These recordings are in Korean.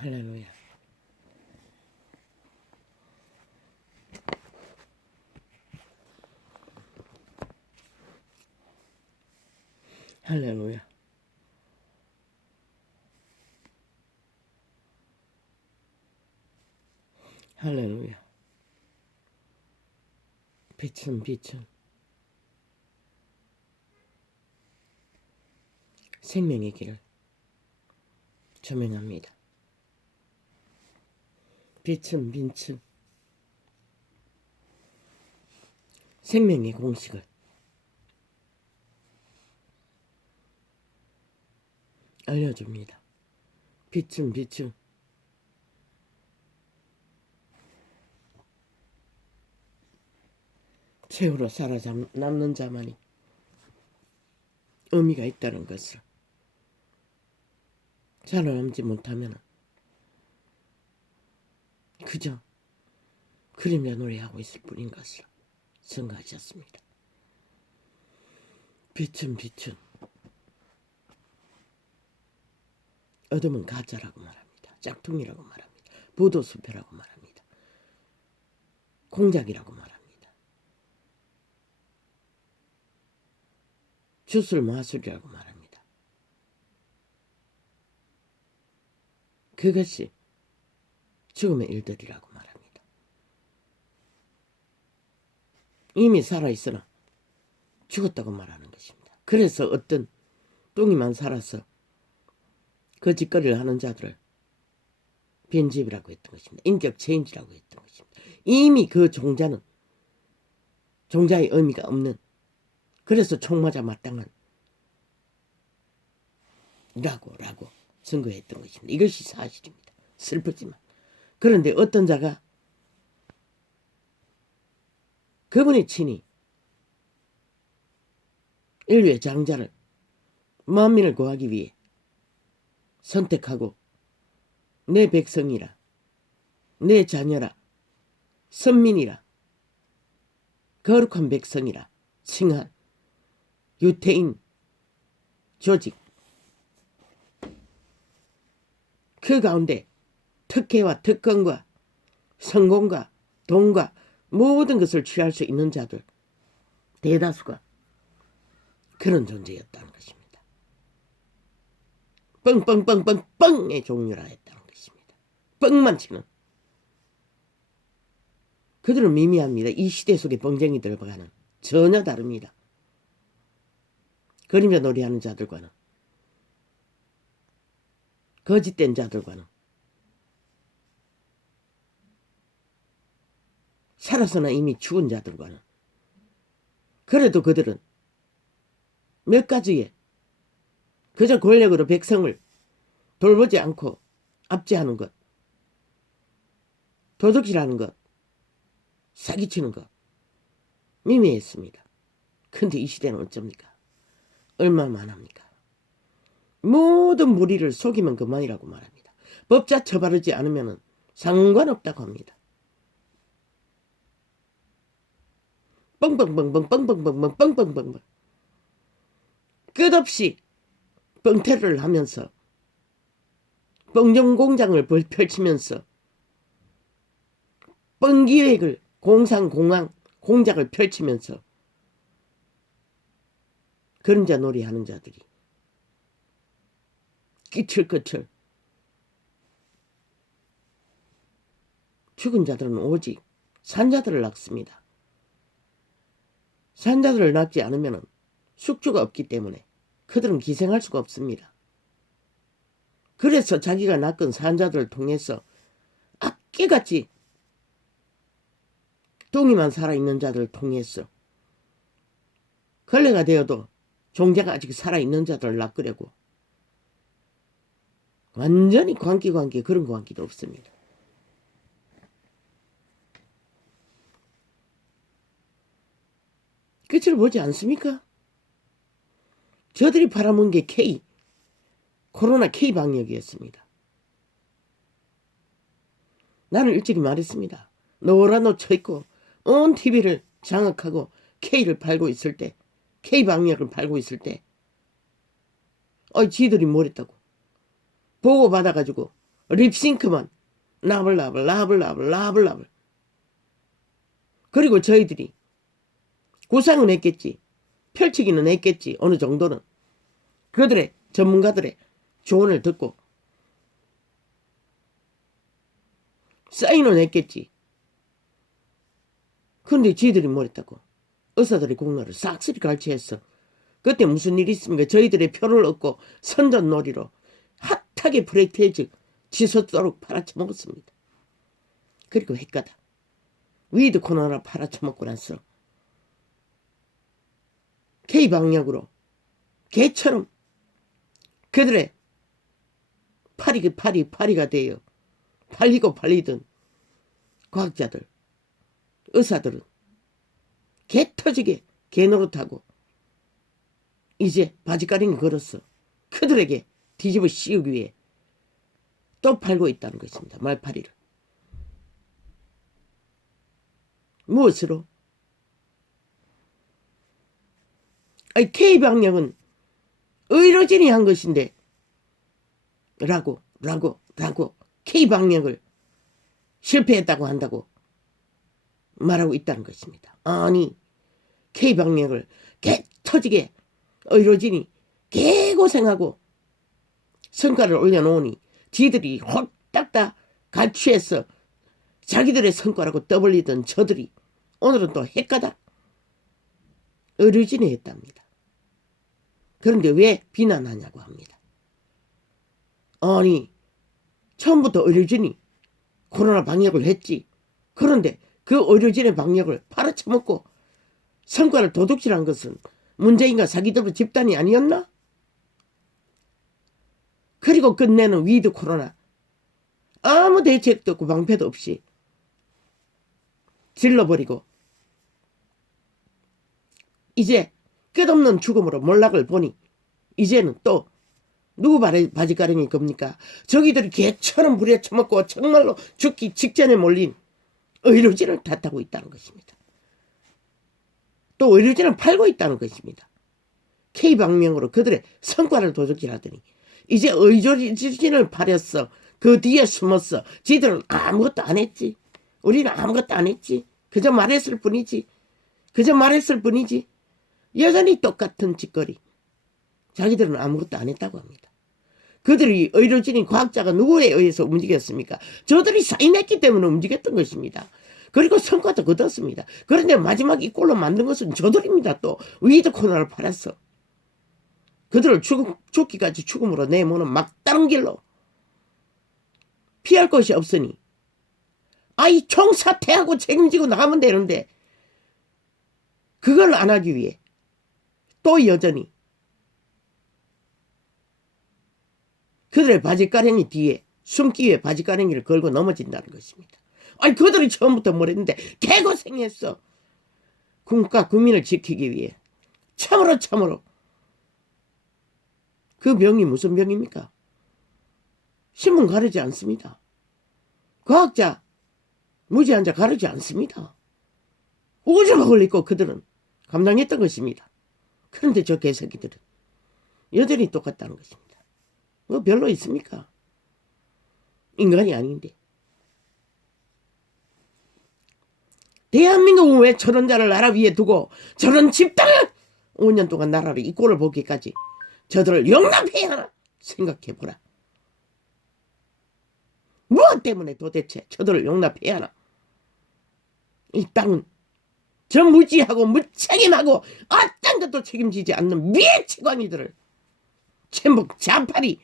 할렐루야. 할렐루야. 할렐루야. 빛은 생명의 길을 조명합니다. 빛은 생명의 공식을 알려줍니다. 빛은 최후로 살아남는 자만이 의미가 있다는 것을, 살아남지 못하면 그저 그림자 노래하고 있을 뿐인 것을 증거하셨습니다. 빛은 어둠은 가짜라고 말합니다. 짝퉁이라고 말합니다. 부도수표라고 말합니다. 공작이라고 말합니다. 주술 마술이라고 말합니다. 그것이 죽음의 일들이라고 말합니다. 이미 살아있으나 죽었다고 말하는 것입니다. 그래서 어떤 뚱이만 살아서 그 짓거리를 하는 자들을 빈집이라고 했던 것입니다. 인격 체인지라고 했던 것입니다. 이미 그 종자는 종자의 의미가 없는, 그래서 총 맞아 마땅한 라고 증거했던 것입니다. 이것이 사실입니다. 슬프지만. 그런데 어떤 자가 그분의 친히 인류의 장자를, 만민을 구하기 위해 선택하고 내 백성이라, 내 자녀라, 선민이라, 거룩한 백성이라 칭한 유태인 조직, 그 가운데 특혜와 특권과 성공과 돈과 모든 것을 취할 수 있는 자들 대다수가 그런 존재였다는 것입니다. 뻥의 종류라 했다는 것입니다. 뻥만 치는. 그들은 미미합니다. 이 시대 속의 뻥쟁이들과는 전혀 다릅니다. 그림자 놀이하는 자들과는, 거짓된 자들과는, 살아서나 이미 죽은 자들과는. 그래도 그들은 몇 가지의 그저 권력으로 백성을 돌보지 않고 압제하는 것, 도둑질하는 것, 사기치는 것 미미했습니다. 근데 이 시대는 어쩝니까? 얼마나 합니까? 모든 무리를 속이면 그만이라고 말합니다. 법자 처바르지 않으면 상관없다고 합니다. 뻥 끝없이 뻥테러를 하면서 뻥정공장을 펼치면서 뻥기획을 공작을 펼치면서 그림자 놀이하는 자들이 끼철 죽은 자들은 오직 산자들을 낳습니다. 산자들을 낳지 않으면 숙주가 없기 때문에 그들은 기생할 수가 없습니다. 그래서 자기가 낳은 산자들을 통해서 악기같이 뚱이만 살아있는 자들을 통해서 걸레가 되어도 종자가 아직 살아있는 자들을 낳으려고 완전히 광기 그런 광기도 없습니다. 끝을 보지 않습니까? 저들이 바라본 게 코로나 K 방역이었습니다. 나는 일찍이 말했습니다. 노란 옷 쳐입고 온 TV를 장악하고 K를 팔고 있을 때, K 방역을 팔고 있을 때 지들이 뭐랬다고 보고받아가지고 립싱크만 나블나블 나블나블 나블나블. 그리고 저희들이 구상은 했겠지. 펼치기는 했겠지. 어느 정도는. 그들의 전문가들의 조언을 듣고 사인은 했겠지. 그런데 지들이 뭐랬다고. 의사들의 공로를 싹쓸이 갈취했어. 그때 무슨 일이 있습니까? 저희들의 표를 얻고 선전놀이로 핫하게 프레이테이즈 지속도록 팔아쳐먹었습니다. 그리고 헷가다. 위드 코너나 팔아쳐먹고 나서 K방역으로 개처럼 그들의 파리가 돼요. 팔리든 과학자들, 의사들은 개 터지게 개노릇하고 이제 바지가랭이 걸었어. 그들에게 뒤집어 씌우기 위해 또 팔고 있다는 것입니다. 말파리를. 무엇으로? 아니 K방역은 의료진이 한 것인데 라고 K방역을 실패했다고 한다고 말하고 있다는 것입니다. 아니 K방역을 개 터지게 의료진이 개고생하고 성과를 올려놓으니 지들이 홀딱 다 갈취해서 자기들의 성과라고 떠벌리던 저들이 오늘은 또 헷가다 의료진이 했답니다. 그런데 왜 비난하냐고 합니다. 아니 처음부터 의료진이 코로나 방역을 했지. 그런데 그 의료진의 방역을 팔아쳐먹고 성과를 도둑질한 것은 문재인과 사기들 집단이 아니었나? 그리고 끝내는 위드 코로나 아무 대책도 없고 방패도 없이 질러버리고 이제 끝없는 죽음으로 몰락을 보니 이제는 또 누구 바지가랭이 겁니까? 저기들이 개처럼 부려쳐먹고 정말로 죽기 직전에 몰린 의료진을 탓하고 있다는 것입니다. 또 의료진을 팔고 있다는 것입니다. K방명으로 그들의 성과를 도둑질하더니 이제 의료진을 팔았어. 그 뒤에 숨었어. 지들은 아무것도 안 했지. 우리는 아무것도 안 했지. 그저 말했을 뿐이지. 여전히 똑같은 짓거리. 자기들은 아무것도 안 했다고 합니다. 그들이 의료진인 과학자가 누구에 의해서 움직였습니까? 저들이 사인했기 때문에 움직였던 것입니다. 그리고 성과도 거뒀습니다. 그런데 마지막 이 꼴로 만든 것은 저들입니다. 또 위드 코로나를 팔았어. 그들을 죽기까지 죽음으로 내모는 막다른 길로 피할 것이 없으니 아이 총사퇴하고 책임지고 나가면 되는데 그걸 안 하기 위해 또 여전히 그들의 바지가랭이 뒤에 숨기 위해 바지가랭이를 걸고 넘어진다는 것입니다. 아니 그들이 처음부터 뭐랬는데 개고생했어. 국가 국민을 지키기 위해 참으로 그 병이 무슨 병입니까? 신문 가르지 않습니다. 과학자 무지한 자 가르지 않습니다. 오죽 걸리고 그들은 감당했던 것입니다. 그런데 저 개새끼들은 여전히 똑같다는 것입니다. 뭐 별로 있습니까? 인간이 아닌데. 대한민국은 왜 저런 자를 나라 위에 두고 저런 집단을 5년 동안 나라를 이 꼴을 보기까지 저들을 용납해야 하나 생각해보라. 무엇 때문에 도대체 저들을 용납해야 하나. 이 땅은 저 무지하고 무책임하고 어떤 것도 책임지지 않는 미치광이들을 전부 자파리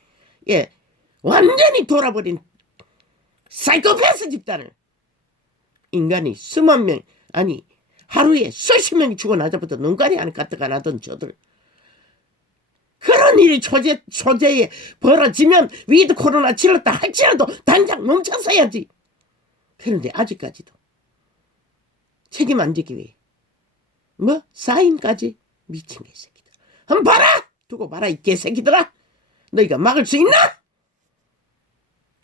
완전히 돌아버린 사이코패스 집단을 인간이 수만 명 아니 하루에 수십 명이 죽어나자부터 눈깔이 안 까뜩 안 하던 저들 그런 일이 초제에 벌어지면 위드 코로나 치렀다 할지라도 당장 멈췄어야지. 그런데 아직까지도 책임 안 지기 위해 뭐 사인까지 미친 개새끼들. 한번 봐라. 두고 봐라 이 개새끼들아. 너희가 막을 수 있나?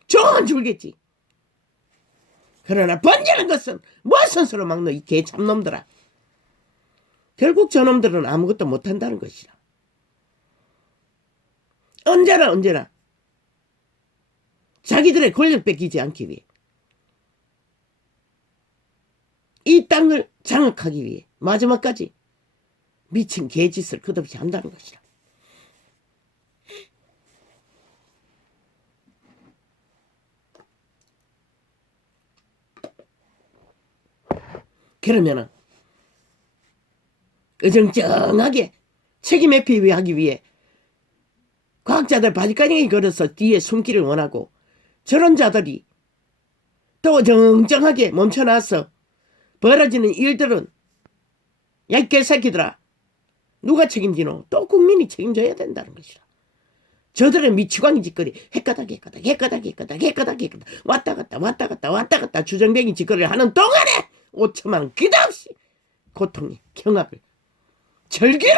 정은 줄겠지. 그러나 번지는 것은 무엇은 서로 막노 이 개참놈들아. 결국 저놈들은 아무것도 못한다는 것이라. 언제나 자기들의 권력 뺏기지 않기 위해, 이 땅을 장악하기 위해 마지막까지 미친 개짓을 끝없이 한다는 것이라. 그러면은 어정쩡하게 책임 회피하기 위해 과학자들 바지가랑이 걸어서 뒤에 숨기를 원하고, 저런 자들이 또 어정쩡하게 멈춰놔서 벌어지는 일들은, 야 이 개새끼들아, 누가 책임지노? 또 국민이 책임져야 된다는 것이라. 저들의 미치광이 짓거리, 헷가닥 왔다 갔다 주정뱅이 짓거리를 하는 동안에 5천만 원 끝없이 고통의 경악을, 절규를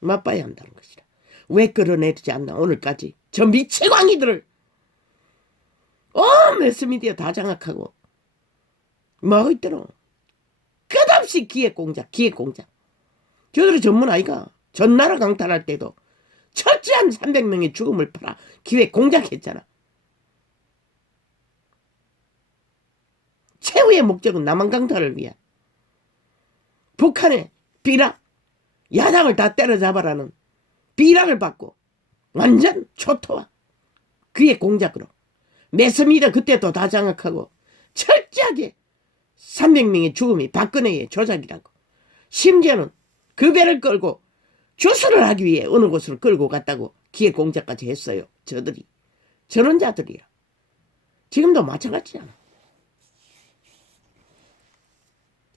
맛봐야 한다는 것이라. 왜 끌어내리지 않나 오늘까지 저 미치광이들을 매스미디어 다 장악하고 뭐 있더노. 끝없이 기획공작. 저들의 전문 아이가 전나라 강탈할 때도 철저한 300명의 죽음을 팔아 기획공작했잖아. 최후의 목적은 남한 강탈을 위한 북한의 비락, 야당을 다 때려잡아라는 비락을 받고 완전 초토화 기획공작으로 매스미디어 그때도 다 장악하고 철저하게 300명의 죽음이 박근혜의 조작이라고. 심지어는 그 배를 끌고 주수를 하기 위해 어느 곳으로 끌고 갔다고 기획공작까지 했어요. 저들이. 저런 자들이야. 지금도 마찬가지잖아.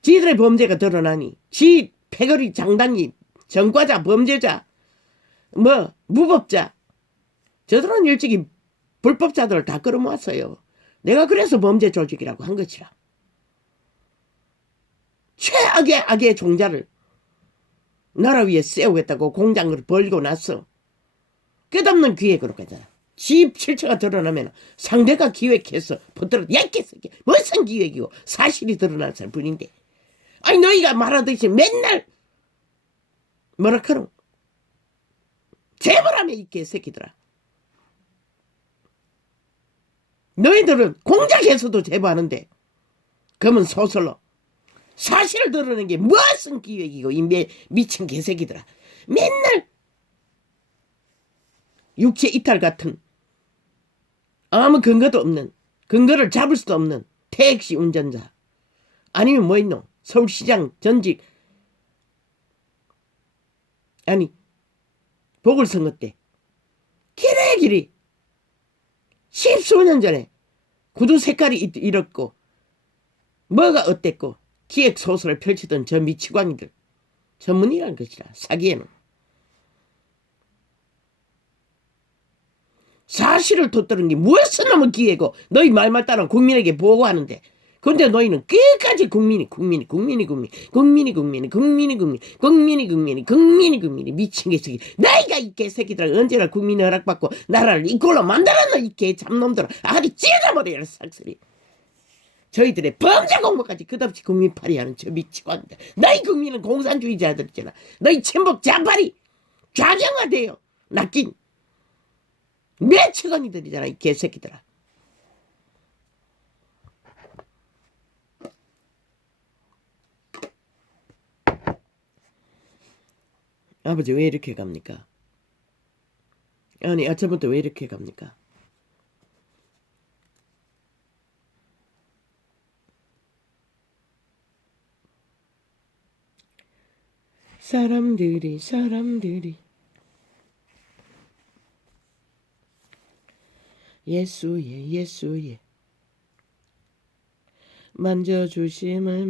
지들의 범죄가 드러나니 지 패거리 장당이 전과자, 범죄자, 뭐 무법자, 저들은 일찍이 불법자들을 다 끌어모았어요. 내가 그래서 범죄 조직이라고 한 것이라. 최악의 악의 종자를 나라 위에 세우겠다고 공장을 벌고 나서 끝없는 기획으로 가잖아. 집 실체가 드러나면 상대가 기획해서 붙들어, 야 이 개새끼 무슨 기획이고, 사실이 드러날 뿐인데, 아니 너희가 말하듯이 맨날 뭐라 카노? 제보라며 이 개새끼들아. 너희들은 공작에서도 제보하는데 그러면 소설로 사실을 드러내는 게 무슨 기획이고, 이 미친 개새끼들아. 맨날 육체 이탈 같은 아무 근거도 없는, 근거를 잡을 수도 없는 택시 운전자, 아니면 뭐 있노? 서울시장 전직, 아니 보궐선거 때 길이 십수년 전에 구두 색깔이 이렇고 뭐가 어땠고 기획소설을 펼치던 저 미치광이들 전문이라는 것이라. 사기에는 사실을 돋드는 게 무엇을 너무 기회고, 너희 말만 따라 국민에게 보고하는데, 근데 너희는 끝까지 국민이 미친 개새끼. 너희가 이 개새끼들 언제나 국민의 허락받고 나라를 이꼴로 만들었노? 이 개 잡놈들아. 아리 찢어버려라 싹쓸이. 저희들의 범죄 공모까지 끝없이 국민팔이하는 저 미치광이들. 너희 국민은 공산주의자들이잖아. 너희 친북 좌파리 좌경화돼요. 낚인 매치광이들이잖아 이 개새끼들아. 아버지 왜 이렇게 갑니까? 아니 아침부터 왜 이렇게 갑니까? 사람들이 예수의 만져주심을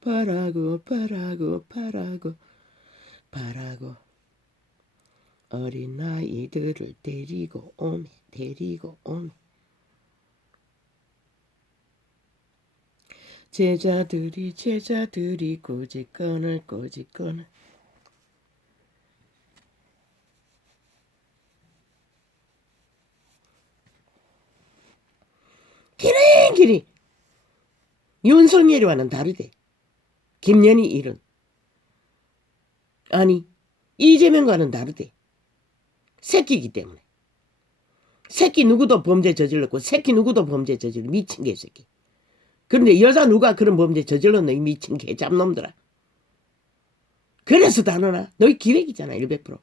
바라고 어린아이들을 데리고 오매 제자들이 꼬집건을 길이 윤석열이와는 다르대. 김연희 일은 아니 이재명과는 다르대. 새끼이기 때문에 새끼 누구도 범죄 저질렀고 새끼 누구도 범죄 저질러. 미친 개새끼. 그런데 여자 누가 그런 범죄 저질렀노? 이 미친 개잡놈들아. 그래서 다너나 너희 기획이잖아. 100%.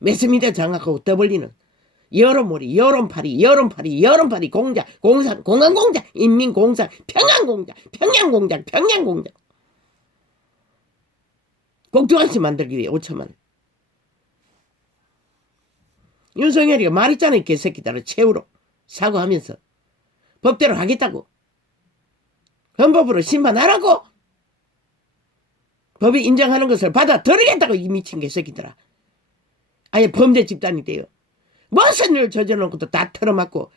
매스미디어 장악하고 떠벌리는 여론몰이, 여론파리, 여론파리, 여론파리 공장, 공산, 공항공장, 인민공산, 평양공장, 평양공장, 평양공장. 꼭두한시 만들기 위해 5천만 원. 윤석열이가 말했잖아. 이 개새끼들을 최후로 사과하면서 법대로 하겠다고. 헌법으로 심판하라고. 법이 인정하는 것을 받아들이겠다고. 이 미친 개새끼들아. 아예 범죄 집단이 돼요. 무슨 일을 저질러놓은 것도 다 털어맞고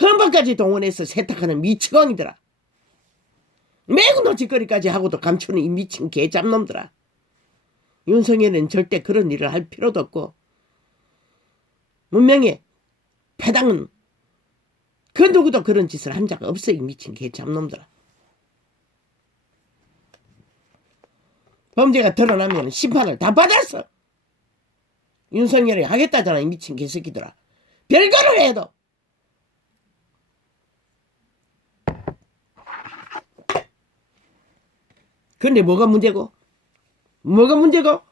헌법까지 동원해서 세탁하는 미치광이더라. 매우 노짓거리까지 하고도 감추는 이 미친 개잡놈들아. 윤석열은 절대 그런 일을 할 필요도 없고 문명의 패당은 그 누구도 그런 짓을 한 적 없어. 이 미친 개잡놈들아. 범죄가 드러나면 심판을 다 받았어. 윤석열이 하겠다잖아. 이 미친 개새끼들아. 별거를 해도. 근데 뭐가 문제고? 뭐가 문제고?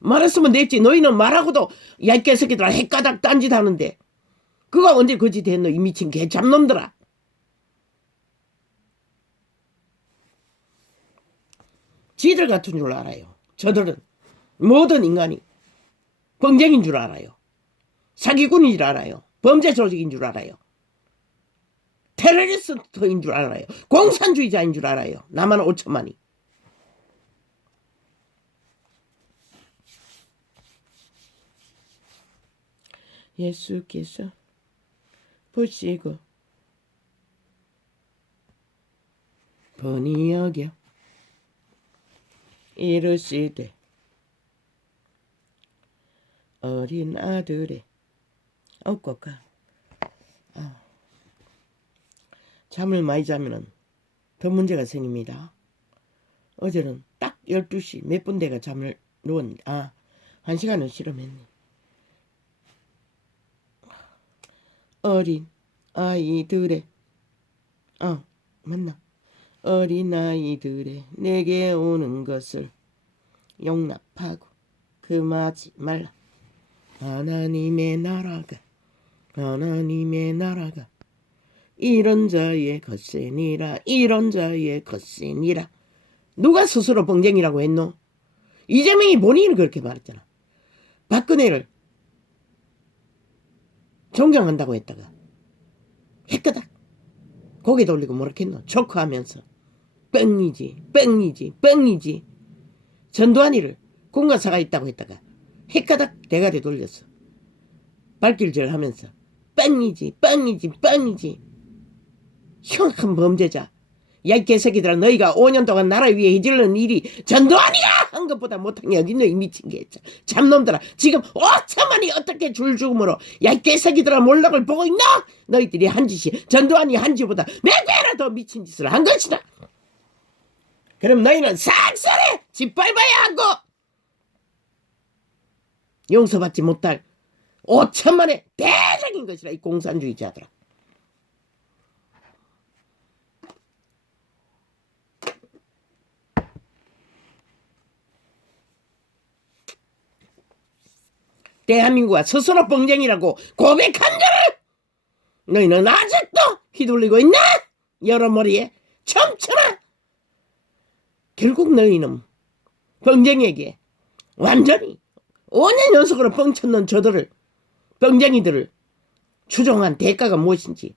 말했으면 됐지. 너희는 말하고도 야 이 개새끼들아 헷가닥 딴짓 하는데 그거 언제 거짓 했노? 이 미친 개잡놈들아. 지들 같은 줄 알아요. 저들은 모든 인간이 범죄인 줄 알아요. 사기꾼인 줄 알아요. 범죄 조직인 줄 알아요. 테러리스트인 줄 알아요. 공산주의자인 줄 알아요. 나만 5천만이. 예수께서 보시고 본이 여겨 이르시되 어린 아들의 꽃가 잠을 많이 자면은 더 문제가 생깁니다. 어제는 딱 12시 몇 분 대가 잠을 누웠는데 1시간을 실험했네. 어린 아이들의 맞나? 어린 아이들의 내게 오는 것을 용납하고 금하지 말라. 하나님의 나라가 이런 자의 것이니라. 이런 자의 것이니라. 누가 스스로 범죄이라고 했노? 이재명이 본인이 그렇게 말했잖아. 박근혜를 존경한다고 했다가 헷가닥 고개 돌리고 뭐라 했노? 초크하면서 뻥이지. 전두환이를 공과사가 있다고 했다가 헷가닥 대가리 돌렸어. 발길질 하면서 뻥이지. 흉악한 범죄자. 야 이 개새끼들아 너희가 5년 동안 나라 위에 해질른 일이 전두환이가 한 것보다 못한 게 어딨노? 이 미친 개 참놈들아. 지금 5천만이 어떻게 줄죽음으로 야 이 개새끼들아 몰락을 보고 있나? 너희들이 한 짓이 전두환이 한 짓보다 몇 배나 더 미친 짓을 한 것이다. 그럼 너희는 싹쓸이 짓밟아야 하고 용서받지 못할 5천만의 대적인 것이라. 이 공산주의자들아. 대한민국과 스스로 범죄이라고 고백한 자를 너희는 아직도 휘둘리고 있나? 여러머리에 첨쳐나. 결국 너희는 범죄에게 완전히 5년 연속으로 뻥쳤는 저들을 범죄이들을 추종한 대가가 무엇인지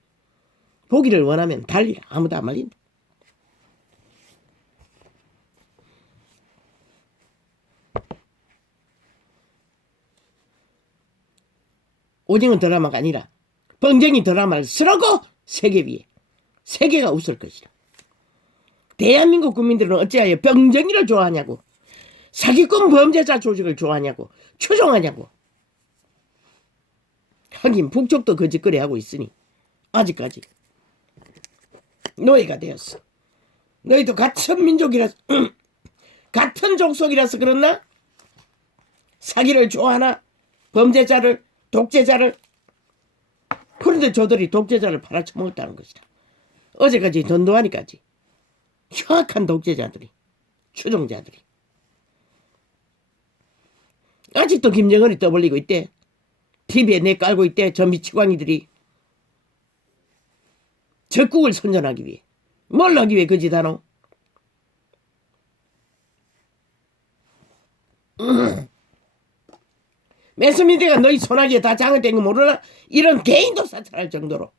보기를 원하면 달리라. 아무도 안 말린다. 오징어 드라마가 아니라 범죄이 드라마를 쓰라고. 세계 위에 세계가 웃을 것이다. 대한민국 국민들은 어찌하여 병정이를 좋아하냐고, 사기꾼 범죄자 조직을 좋아하냐고, 추종하냐고. 하긴 북쪽도 거짓거리 하고 있으니 아직까지 노예가 되었어. 너희도 같은 민족이라서 같은 족속이라서 그렇나? 사기를 좋아하나? 범죄자를, 독재자를. 그런데 저들이 독재자를 팔아쳐먹었다는 것이다. 어제까지 전두환이까지 흉악한 독재자들이, 추종자들이 아직도 김정은이 떠벌리고 있대. TV에 내깔고 있대. 저 미치광이들이 적국을 선전하기 위해. 뭘 하기 위해 그 짓 하노? 매스미디어가 너희 소나기에 다 장을 뗀 거 모르나? 이런 개인도 사찰할 정도로.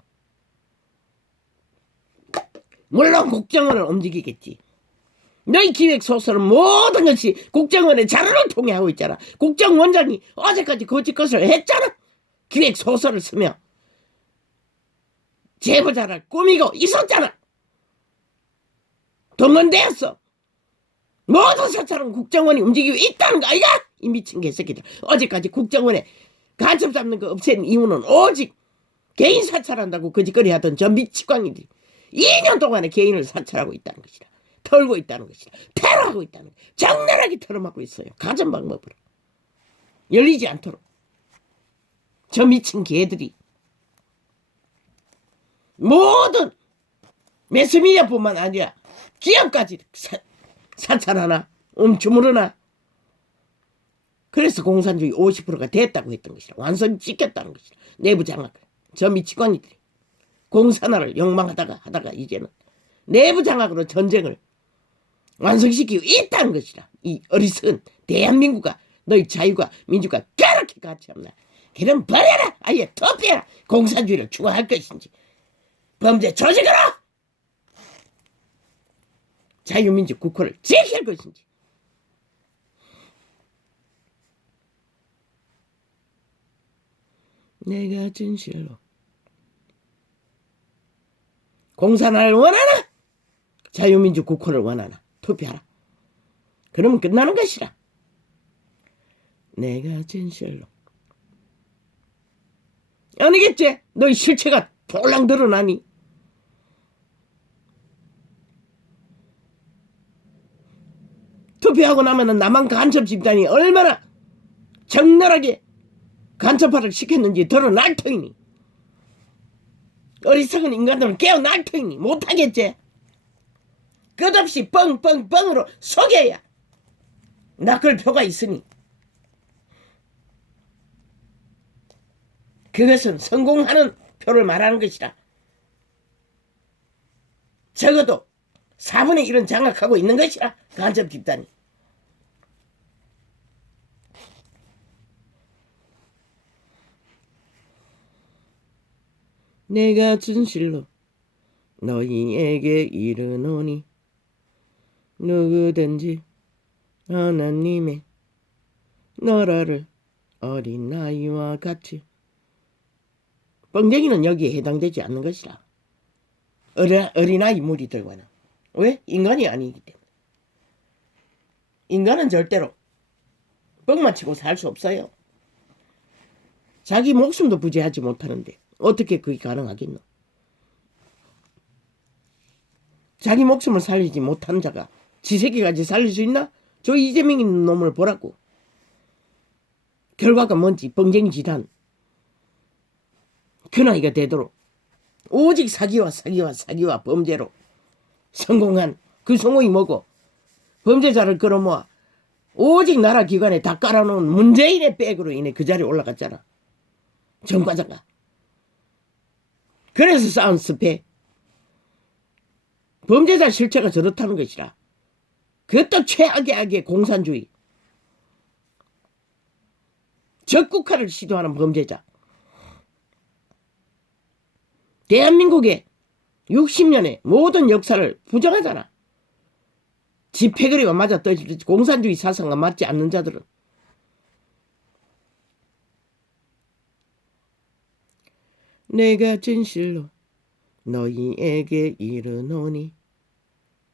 물론 국정원을 움직이겠지. 너희 기획소설은 모든 것이 국정원의 자료를 통해 하고 있잖아. 국정원장이 어제까지 거짓 것을 했잖아. 기획소설을 쓰며 제보자를 꾸미고 있었잖아. 동원되었어. 모든 사찰은 국정원이 움직이고 있다는 거 아이가? 이 미친 개새끼들. 어제까지 국정원에 간첩 잡는 거 없앤 이유는 오직 개인 사찰한다고 거짓거리 하던 저 미치광이들이 2년 동안에 개인을 사찰하고 있다는 것이다. 털고 있다는 것이다. 테러하고 있다는 것이다. 적나라하게 털어막고 있어요. 가전 방법으로. 열리지 않도록. 저 미친 개들이 모든 매스미디어뿐만 아니라 기업까지 사찰하나 주무르나. 그래서 공산주의 50%가 됐다고 했던 것이다. 완성이 찍혔다는 것이다. 내부 장악. 저 미치광이들이 공산화를 욕망하다가 이제는 내부 장악으로 전쟁을 완성시키고 있다는 것이다. 이 어리석은 대한민국과 너희 자유가 민주가 그렇게 가치 없나. 그럼 버려라. 아예 터피해라. 공산주의를 추구할 것인지 범죄 조직으로 자유민주 국호를 지킬 것인지. 내가 진실로 공산화를 원하나? 자유민주 국호를 원하나? 투표하라. 그러면 끝나는 것이라. 내가 진실로. 아니겠지? 너희 실체가 폴랑 드러나니. 투표하고 나면은 남한 간첩 집단이 얼마나 적나라하게 간첩화를 시켰는지 드러날 터이니. 어리석은 인간들은 깨어날 터이니 못하겠지. 끝없이 뻥뻥뻥으로 속여야 낚을 표가 있으니. 그것은 성공하는 표를 말하는 것이다. 적어도 4분의 1은 장악하고 있는 것이라. 간첩 집단이. 내가 진실로 너희에게 이르노니 누구든지 하나님의 나라를 어린 아이와 같이. 뻥쟁이는 여기에 해당되지 않는 것이라. 어린아이 무리들과는. 왜? 인간이 아니기 때문에. 인간은 절대로 뻥만 치고 살 수 없어요. 자기 목숨도 부지하지 못하는데 어떻게 그게 가능하겠노? 자기 목숨을 살리지 못한 자가 지 새끼까지 살릴 수 있나? 저 이재명 있는 놈을 보라고. 결과가 뭔지. 뻥쟁이 지단. 그 나이가 되도록 오직 사기와 범죄로 성공한 그 성공이 뭐고, 범죄자를 끌어모아 오직 나라 기관에 다 깔아놓은 문재인의 백으로 인해 그 자리에 올라갔잖아. 정과자가. 그래서 싸운 습해. 범죄자 실체가 저렇다는 것이라. 그것도 최악의 악의 공산주의. 적국화를 시도하는 범죄자. 대한민국의 60년의 모든 역사를 부정하잖아. 지 패거리와 맞아 떨어질 공산주의 사상과 맞지 않는 자들은. 내가 진실로 너희에게 이르노니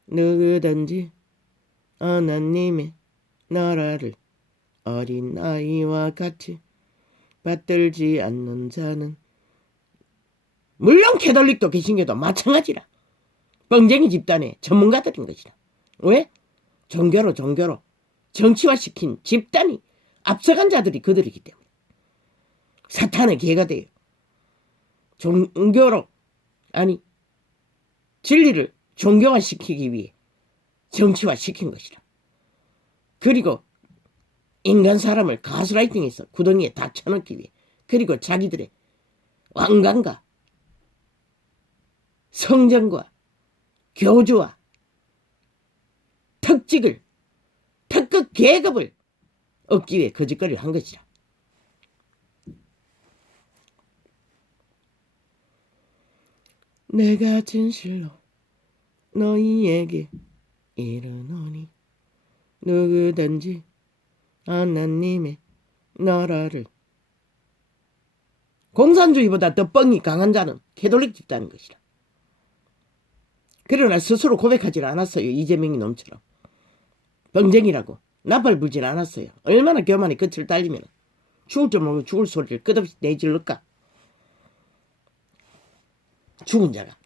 누구든지 하나님의 나라를 어린 아이와 같이 받들지 않는 자는, 물론 캐톨릭도 개신교도 마찬가지라. 뻥쟁이 집단의 전문가들인 것이다. 왜? 종교로 정치화시킨 집단이 앞서간 자들이 그들이기 때문에. 사탄의 개가 돼요. 종교로 아니 진리를 종교화시키기 위해 정치화시킨 것이라. 그리고 인간 사람을 가스라이팅해서 구덩이에 다 쳐넣기 위해, 그리고 자기들의 왕관과 성전과 교주와 특직을, 특급 계급을 얻기 위해 거짓거리를 한 것이라. 내가 진실로 너희에게 이르노니 누구든지 하나님의 나라를, 공산주의보다 더 뻥이 강한 자는 캐톨릭 집단인 것이라. 그러나 스스로 고백하지 않았어요. 이재명이 놈처럼 병쟁이라고 나팔 불진 않았어요. 얼마나 교만이 끝을 달리면 죽을 줄 모르고 죽을 소리를 끝없이 내질를까. 죽은 자가.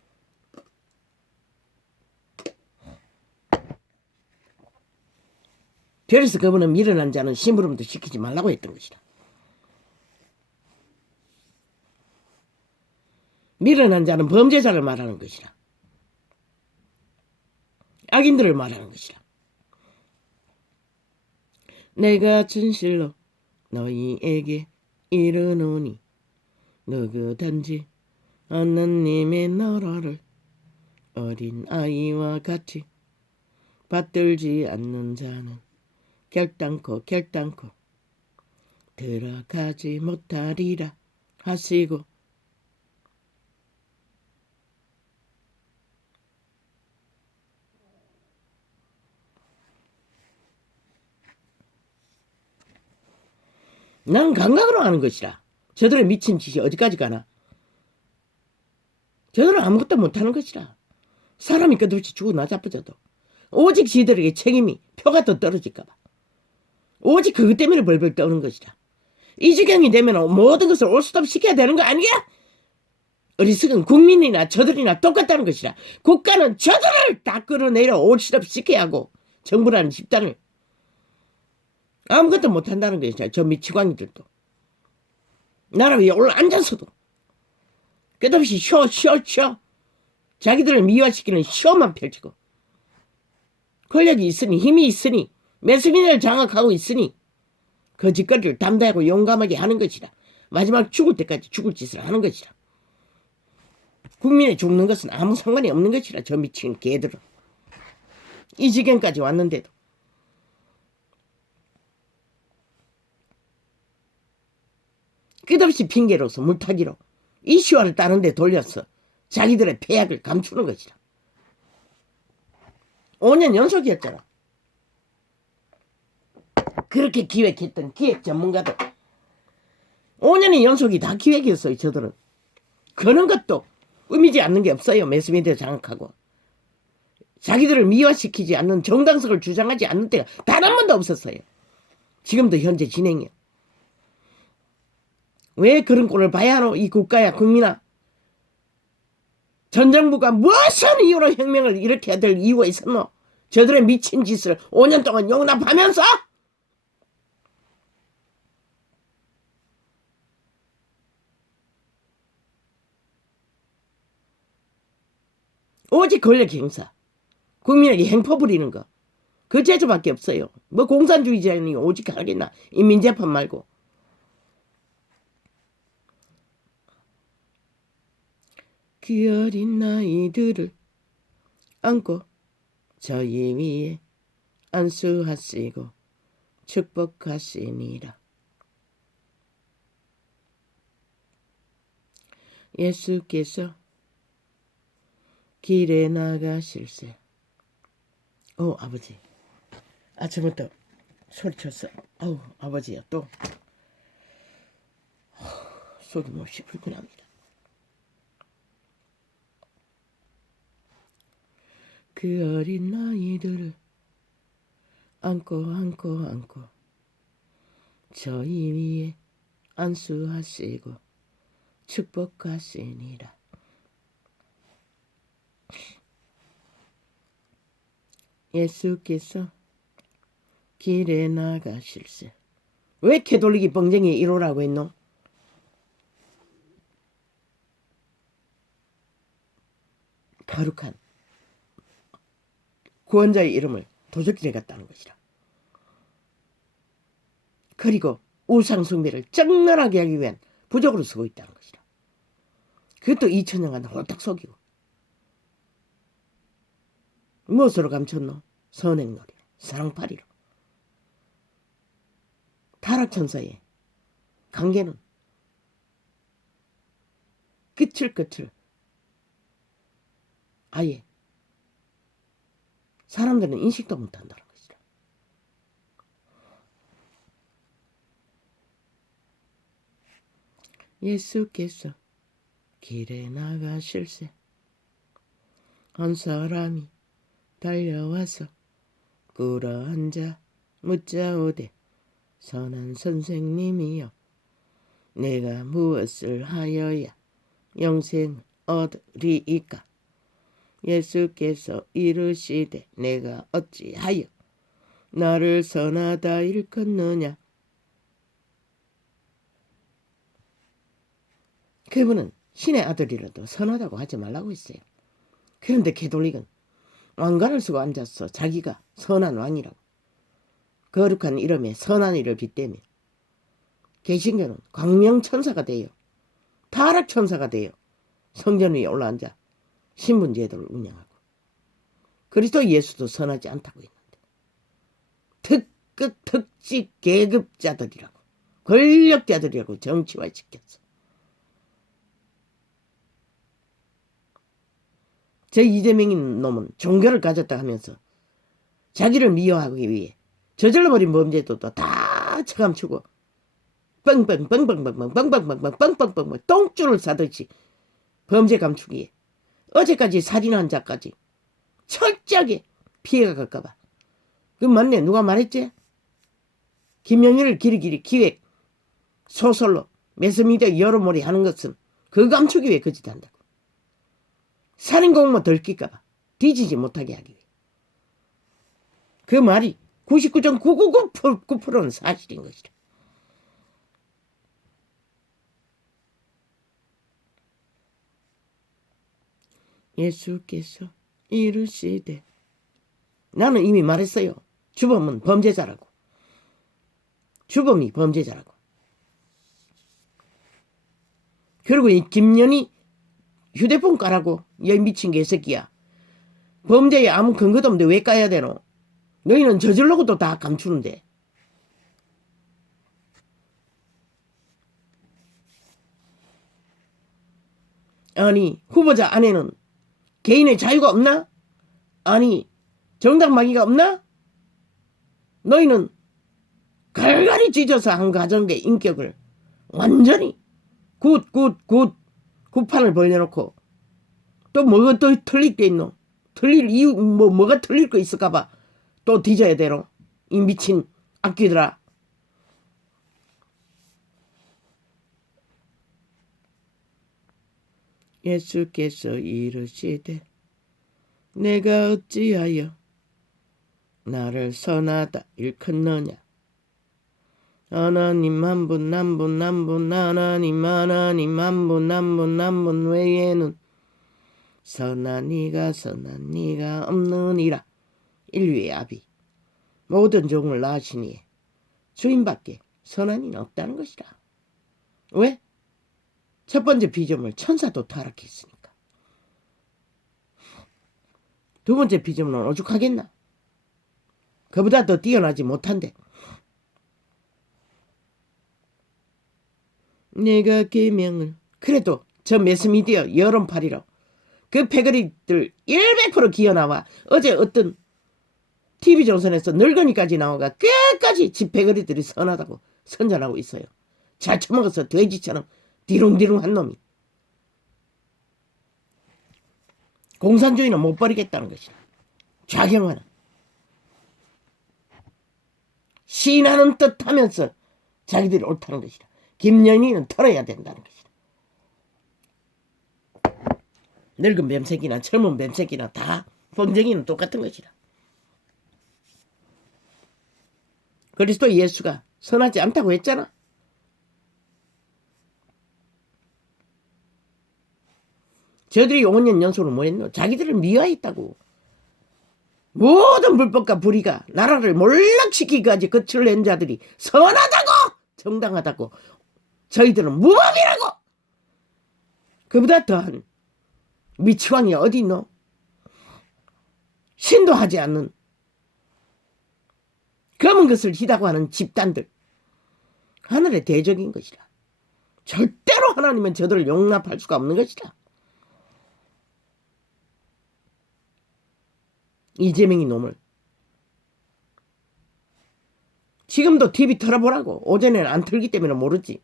그래서 그분은 미련한 자는 심부름도 시키지 말라고 했던 것이다. 미련한 자는 범죄자를 말하는 것이라. 악인들을 말하는 것이라. 내가 진실로 너희에게 이르노니 누구든지 하나님의 나라를 어린 아이와 같이 받들지 않는 자는 결단코 들어가지 못하리라 하시고, 난 감각으로 하는 것이라. 저들의 미친 짓이 어디까지 가나. 저들은 아무것도 못하는 것이라. 사람이 끝없이 죽어 나자빠져도 오직 지들에게 책임이 표가 더 떨어질까봐 오직 그것 때문에 벌벌 떠는 것이라. 이 지경이 되면 모든 것을 올스톱 시켜야 되는 거 아니야? 어리석은 국민이나 저들이나 똑같다는 것이라. 국가는 저들을 다 끌어내려 올스톱 시켜야 하고 정부라는 집단을 아무것도 못한다는 것이야. 저 미치광이들도 나라 위에 올라앉아서도 끝없이 쉬어 자기들을 미화시키는 쇼만 펼치고, 권력이 있으니 힘이 있으니 매스민을 장악하고 있으니 거짓거리를 담대하고 용감하게 하는 것이라. 마지막 죽을 때까지 죽을 짓을 하는 것이라. 국민의 죽는 것은 아무 상관이 없는 것이라. 저 미친 개들은 이 지경까지 왔는데도 끝없이 핑계로서 물타기로 이슈화를 다른 데 돌려서 자기들의 폐악을 감추는 것이라. 5년 연속이었잖아. 그렇게 기획했던 기획 전문가들 5년의 연속이 다 기획이었어요. 저들은 그런 것도 의미지 않는 게 없어요. 매스미디어 장악하고 자기들을 미화시키지 않는 정당성을 주장하지 않는 때가 단 한 번도 없었어요. 지금도 현재 진행이요. 왜 그런 꼴을 봐야 하노? 이 국가야 국민아. 전 정부가 무슨 이유로 혁명을 일으켜야 될 이유가 있었노? 저들의 미친 짓을 5년 동안 용납하면서 오직 권력 행사, 국민에게 행포 부리는 거, 그 재주밖에 없어요. 뭐 공산주의자니 오직 하겠나? 인민재판 말고. 그 어린 아이들을 안고 저희 위에 안수하시고 축복하시니라. 예수께서 길에 나가실세. 아버지. 아침부터 소리쳤어. 아버지야 또 속이 몹시 불편합니다. 그 어린 아이들을 안고 저희 위에 안수하시고 축복하시니라. 예수께서 길에 나가실세. 왜 캐톨릭이 뻥쟁이 1호라고 했노? 거룩한 구원자의 이름을 도적질해 갔다는 것이라. 그리고 우상 숭배를 적나라하게 하기 위한 부적으로 쓰고 있다는 것이라. 그것도 2000년간 홀딱 속이고. 무엇으로 감췄노? 선행놀이로, 사랑팔이로. 타락천사의 관계는 끝을 아예 사람들은 인식도 못한다는 것이라. 예수께서 길에 나가실새 한 사람이 달려와서 꿇어앉아 묻자오되 선한 선생님이여 내가 무엇을 하여야 영생 얻으리이까? 예수께서 이르시되 내가 어찌하여 나를 선하다 일컫느냐? 그분은 신의 아들이라도 선하다고 하지 말라고 했어요. 그런데 캐톨릭은 왕관을 쓰고 앉아서 자기가 선한 왕이라고 거룩한 이름에 선한 일을 빗대며, 개신교는 광명천사가 돼요. 타락천사가 돼요. 성전 위에 올라앉아 신분제도를 운영하고, 그리스도 예수도 선하지 않다고 했는데 특급 특직 계급자들이라고, 권력자들이라고 정치화시켰어. 저 이재명인 놈은 종교를 가졌다 하면서 자기를 미워하기 위해 저질러버린 범죄도도 다 처감추고 뻥뻥뻥뻥뻥뻥뻥뻥뻥뻥뻥뻥뻥뻥 똥줄을 싸듯이 범죄 감추기에 어제까지 살인한 자까지 철저하게 피해가 갈까봐. 그 맞네. 누가 말했지? 김영일을 기리기리 기획 소설로 매스미디어 여러모리 하는 것은 그 감추기 위해 그 짓 한다고. 살인 공모 들킬까봐 뒤지지 못하게 하기 위해. 그 말이 99.999%는 사실인 것이다. 예수께서 이르시되, 나는 이미 말했어요. 주범은 범죄자라고. 주범이 범죄자라고. 그리고 이 김연이 휴대폰 까라고. 야 미친 개새끼야. 범죄에 아무 근거도 없는데 왜 까야 되노? 너희는 저질러고도 다 감추는데. 아니 후보자 안에는 개인의 자유가 없나? 아니 정당마귀가 없나? 너희는 갈갈이 찢어서 한 가정의 인격을 완전히 굿판을 벌려놓고 또 뭐가 또 틀릴 게 있노? 틀릴 이유 뭐가 틀릴 거 있을까봐 또 뒤져야 되노? 이 미친 악귀들아. 예수께서 이르시되 내가 어찌하여 나를 선하다 일컫느냐? 하나님 한 분 하나님 한 분 외에는 선한 이가 없느니라. 인류의 아비 모든 종을 낳으시니 주인밖에 선한 이는 없다는 것이라. 왜? 첫 번째 피조물 천사도 타락했으니까. 두 번째 피조물은 오죽하겠나? 그보다 더 뛰어나지 못한데. 내가 계명을 그래도 저 매스미디어 여론팔이로 그 패거리들 100% 기어나와. 어제 어떤 TV조선에서 늙은이까지 나와가 끝까지 지 패거리들이 선하다고 선전하고 있어요. 잘 처먹어서 돼지처럼 디룽디룽한 놈이. 공산주의는 못 버리겠다는 것이다. 좌경화는. 신하는 뜻 하면서 자기들이 옳다는 것이다. 김연희는 털어야 된다는 것이다. 늙은 뱀새끼나 젊은 뱀새끼나 다 범죄기는 똑같은 것이다. 그리스도 예수가 선하지 않다고 했잖아. 저들이 5년 연속으로 뭐 했노? 자기들을 미화했다고. 모든 불법과 불의가 나라를 몰락시키기까지 거칠을 낸 자들이 선하다고 정당하다고 저희들은 무법이라고. 그보다 더한 미치광이 어디 있노? 신도하지 않는 검은 것을 희다고 하는 집단들, 하늘의 대적인 것이라. 절대로 하나님은 저들을 용납할 수가 없는 것이라. 이재명이 놈을 지금도 TV 틀어보라고. 오전에는 안 틀기 때문에 모르지.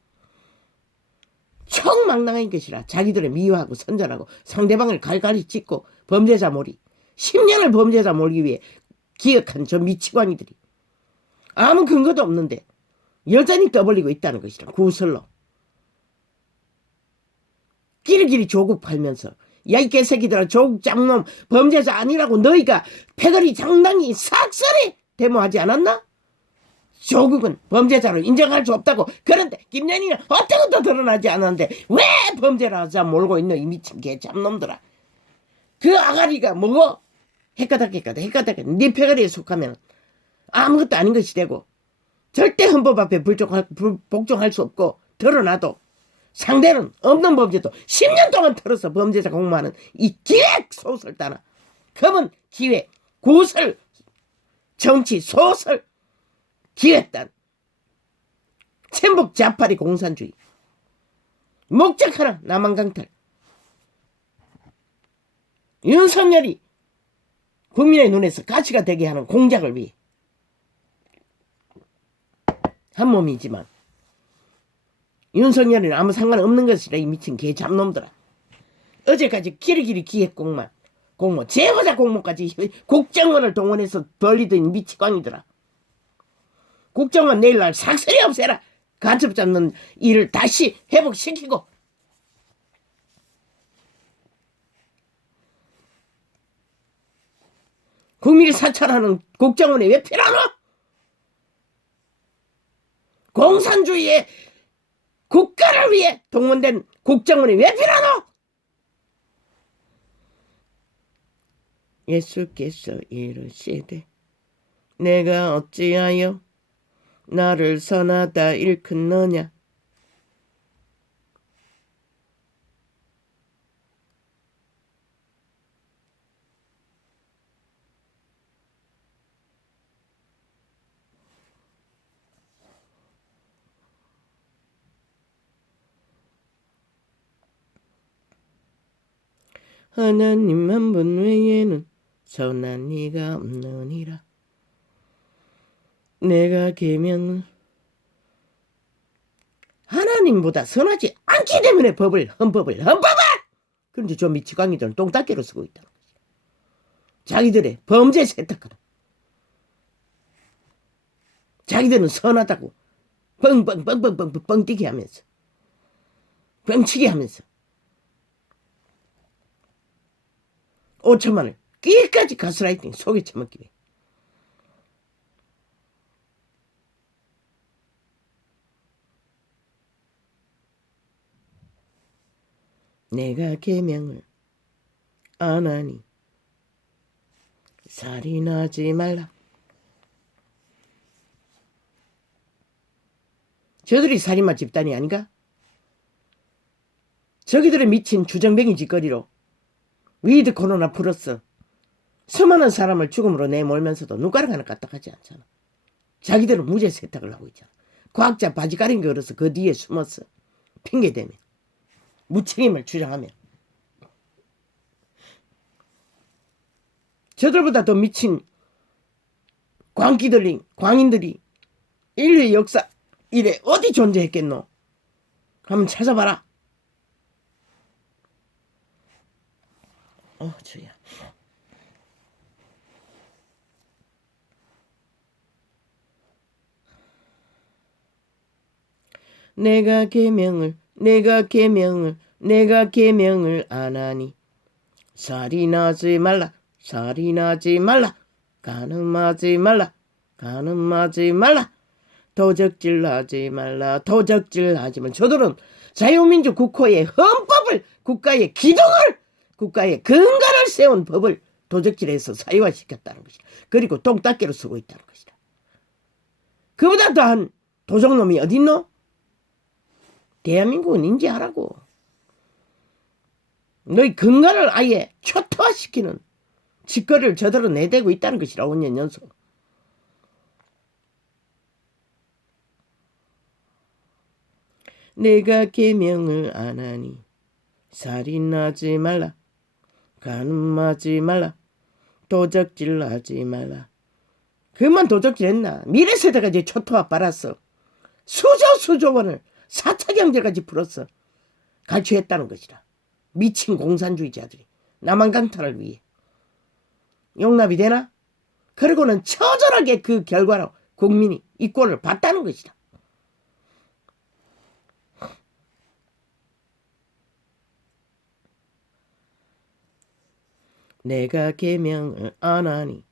총망당한 것이라. 자기들을 미워하고 선전하고 상대방을 갈갈이 찢고 범죄자 몰이 10년을 범죄자 몰기 위해 기억한 저 미치광이들이 아무 근거도 없는데 여전히 떠벌리고 있다는 것이라. 구설로 끼리끼리 조국 팔면서 야 이 개새끼들아 조국 짱놈 범죄자 아니라고 너희가 패거리 장당히 싹쓸이 데모하지 않았나? 조국은 범죄자로 인정할 수 없다고. 그런데 김연희는 어떤 것도 드러나지 않았는데 왜 범죄라자 몰고 있노 이 미친 개잡놈들아. 그 아가리가 뭐고? 헷가닥 네 패거리에 속하면 아무것도 아닌 것이 되고 절대 헌법 앞에 복종할 수 없고 드러나도 상대는 없는 범죄도 10년 동안 털어서 범죄자 공모하는 이 기획 소설 따나 검은 기획 구설 정치 소설 기획단 천북 자파리 공산주의 목적 하나 남한강탈. 윤석열이 국민의 눈에서 가치가 되게 하는 공작을 위해 한 몸이지만 윤석열이는 아무 상관없는 것이라. 이 미친 개 잡놈들아. 어제까지 기리기리 기획공모 제보자 공모까지 국정원을 동원해서 벌리던 미치광이들아. 국정원 내일날 삭슬이 없애라. 간첩 잡는 일을 다시 회복시키고 국민을 사찰하는 국정원이 왜 필요하노? 공산주의의 국가를 위해 동원된 국정원이 왜 필요하노? 예수께서 이르시되 내가 어찌하여 나를 선하다 일컫느냐. 하나님 한 분 외에는 선한 이가 없느니라. 내가 계명을 하나님보다 선하지 않기 때문에 헌법을 그런데 저 미치광이들은 똥닦이로 쓰고 있다는 거지. 자기들의 범죄 세탁하라. 자기들은 선하다고 뻥튀기 하면서 뻥치기 하면서 5천만을 끼까지 가스라이팅 속에 처먹기 위해. 내가 계명을 안 하니 살인하지 말라. 저들이 살인마 집단이 아닌가? 저기들의 미친 주정뱅이 짓거리로 위드 코로나 플러스 수많은 사람을 죽음으로 내몰면서도 눈가락 하나 까딱하지 않잖아. 자기들은 무죄 세탁을 하고 있잖아. 과학자 바지가린 걸어서 그 뒤에 숨었어. 핑계대며 무책임을 주장하며. 저들보다 더 미친 광인들이 인류의 역사 이래 어디 존재했겠노? 한번 찾아봐라. 주야. 내가 계명을 안 하니 살인하지 말라. 간음하지 말라. 도적질하지 말라. 도적질하지만 저들은 자유민주 국호의 헌법을 국가의 기둥을 국가의 근간을 세운 법을 도적질해서 사유화시켰다는 것이다. 그리고 똥닦기로 쓰고 있다는 것이다. 그보다 더한 도적놈이 어딨노? 대한민국은 인지하라고. 너희 근간을 아예 초토화시키는 짓거리를 저대로 내대고 있다는 것이라 5년 연속. 내가 계명을 안 하니 살인하지 말라, 간음하지 말라, 도적질하지 말라. 그만 도적질했나? 미래 세대가 이제 초토화 빨았어. 수조 원을 4차 경제까지 풀었어. 갈취했다는 것이다. 미친 공산주의자들이 남한 강탈을 위해. 용납이 되나? 그리고는 처절하게 그 결과로 국민이 이 꼴을 봤다는 것이다. 내가 계명을 안 하니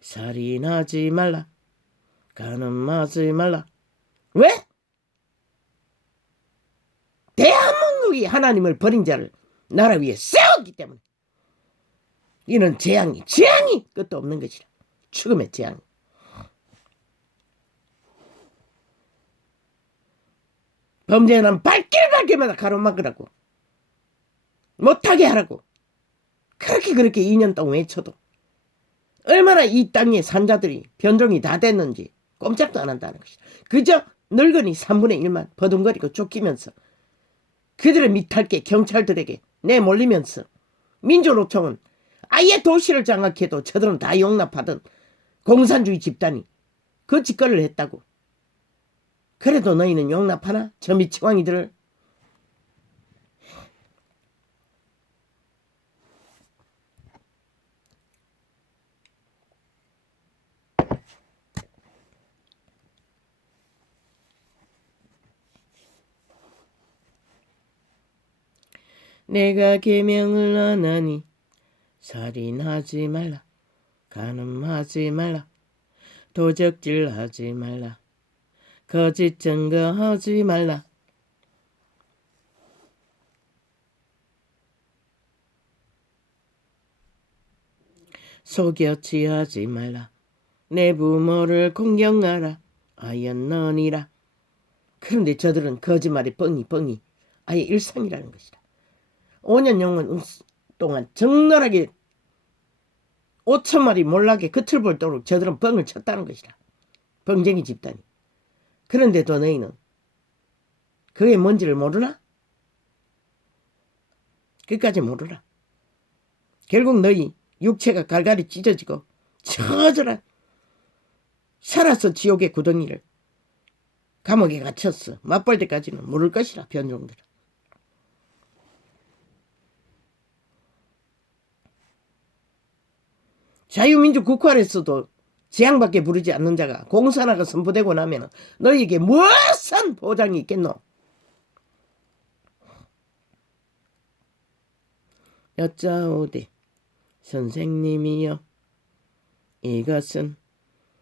살인하지 말라, 간음하지 말라. 왜? 대한민국이 하나님을 버린 자를 나라 위에 세웠기 때문에. 이는 재앙이 끝도 없는 것이라. 죽음의 재앙. 범죄는 발길발길마다 가로막으라고, 못하게 하라고 그렇게 2년 동안 외쳐도 얼마나 이 땅의 산자들이 변종이 다 됐는지 꼼짝도 안 한다는 것이다. 그저 늙은이 3분의 1만 버둥거리고 쫓기면서 그들의 밑할게 경찰들에게 내몰리면서 민주노총은 아예 도시를 장악해도 저들은 다 용납하던 공산주의 집단이 그 짓거리를 했다고. 그래도 너희는 용납하나? 저 미치광이들을. 내가 계명을 안 하니 살인하지 말라, 간음하지 말라, 도적질하지 말라, 거짓 증거하지 말라. 속여치 하지 말라. 내 부모를 공경하라. 아였느니라. 그런데 저들은 거짓말이 뻥이 아예 일상이라는 것이다. 5년 동안 적나라하게 5천마리 몰락에 끝을 볼도록 저들은 뻥을 쳤다는 것이다. 뻥쟁이 집단이. 그런데도 너희는 그게 뭔지를 모르나? 끝까지 모르라. 결국 너희 육체가 갈갈이 찢어지고 처절한 살아서 지옥의 구덩이를 감옥에 갇혔어. 맛볼 때까지는 모를 것이라 변종들은. 자유민주 국회에서도 재앙밖에 부르지 않는 자가 공산화가 선포되고 나면 너희에게 무슨 보장이 있겠노? 여짜오되 선생님이여, 이것은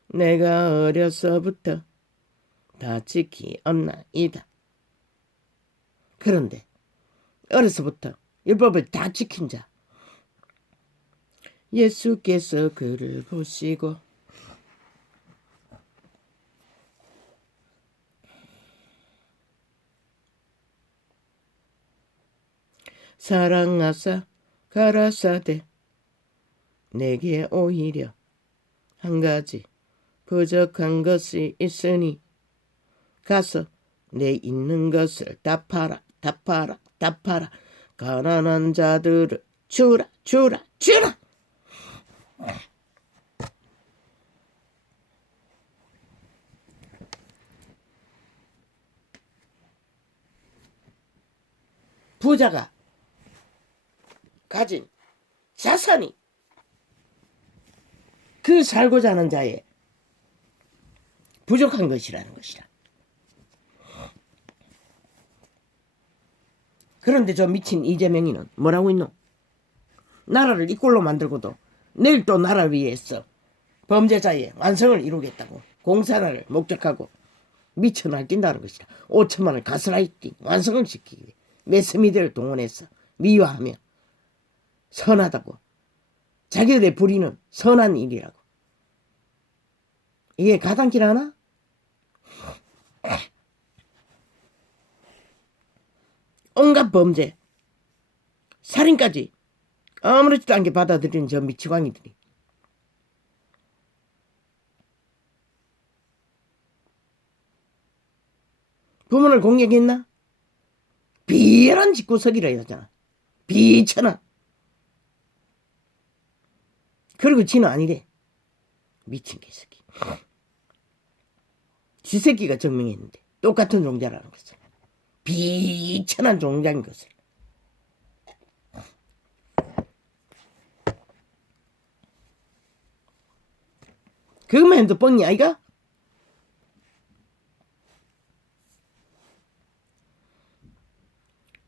내가 어려서부터 다 지키었나이다. 그런데 어려서부터 율법을 다 지킨 자, 예수께서 그를 보시고 사랑하사 가라사대 내게 오히려 한 가지 부족한 것이 있으니 가서 내 있는 것을 다 팔아 가난한 자들을 주라. 부자가 가진 자산이 그 살고자 하는 자의 부족한 것이라는 것이다. 그런데 저 미친 이재명이는 뭐라고 있노? 나라를 이 꼴로 만들고도 내일 또 나라를 위해서 범죄자의 완성을 이루겠다고 공산화를 목적하고 미쳐 날뛴다는 것이다. 5천만을 가스라이팅 완성을 시키기 위해 매스미디어를 동원해서 미화하며 선하다고. 자기들의 불의는 선한 일이라고. 이게 가당킬 하나? 온갖 범죄, 살인까지 아무렇지도 않게 받아들이는 저 미치광이들이. 부모를 공격했나? 비열한 집구석이라 하잖아. 비천한. 그리고 지는 아니래. 미친 개새끼. 쥐새끼가 증명했는데 똑같은 종자라는 것을. 비천한 종자인 것을. 그것만 해도 뻥이 아이가?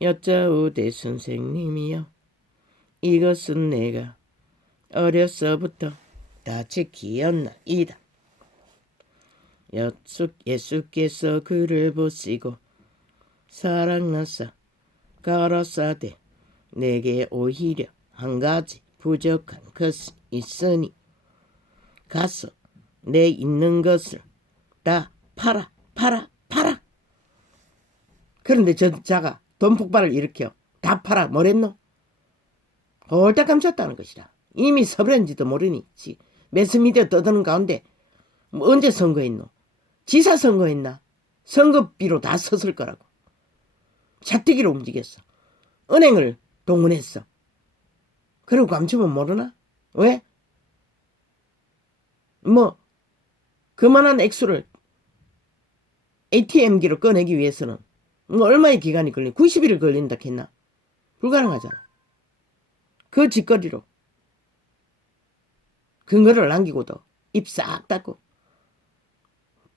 여자우대 선생님이여, 이것은 내가 어려서부터 다 지키었나이다. 예수께서 그를 보시고 사랑나사 가라사대 내게 오히려 한 가지 부족한 것이 있으니 가서 내 있는 것을 다 팔아. 그런데 저 자가 돈 폭발을 일으켜 다 팔아. 뭐랬노? 홀딱 감췄다는 것이라. 이미 서브렌지도 모르니 매스미디어 떠드는 가운데 뭐 언제 선거했노? 지사 선거했나? 선거비로 다 썼을 거라고. 차뜨기로 움직였어. 은행을 동원했어. 그리고 감추면 모르나? 왜? 뭐 그만한 액수를 ATM기로 꺼내기 위해서는 뭐 얼마의 기간이 걸린? 90일을 걸린다 했나? 불가능하잖아. 그 짓거리로 근거를 남기고도 입 싹 닫고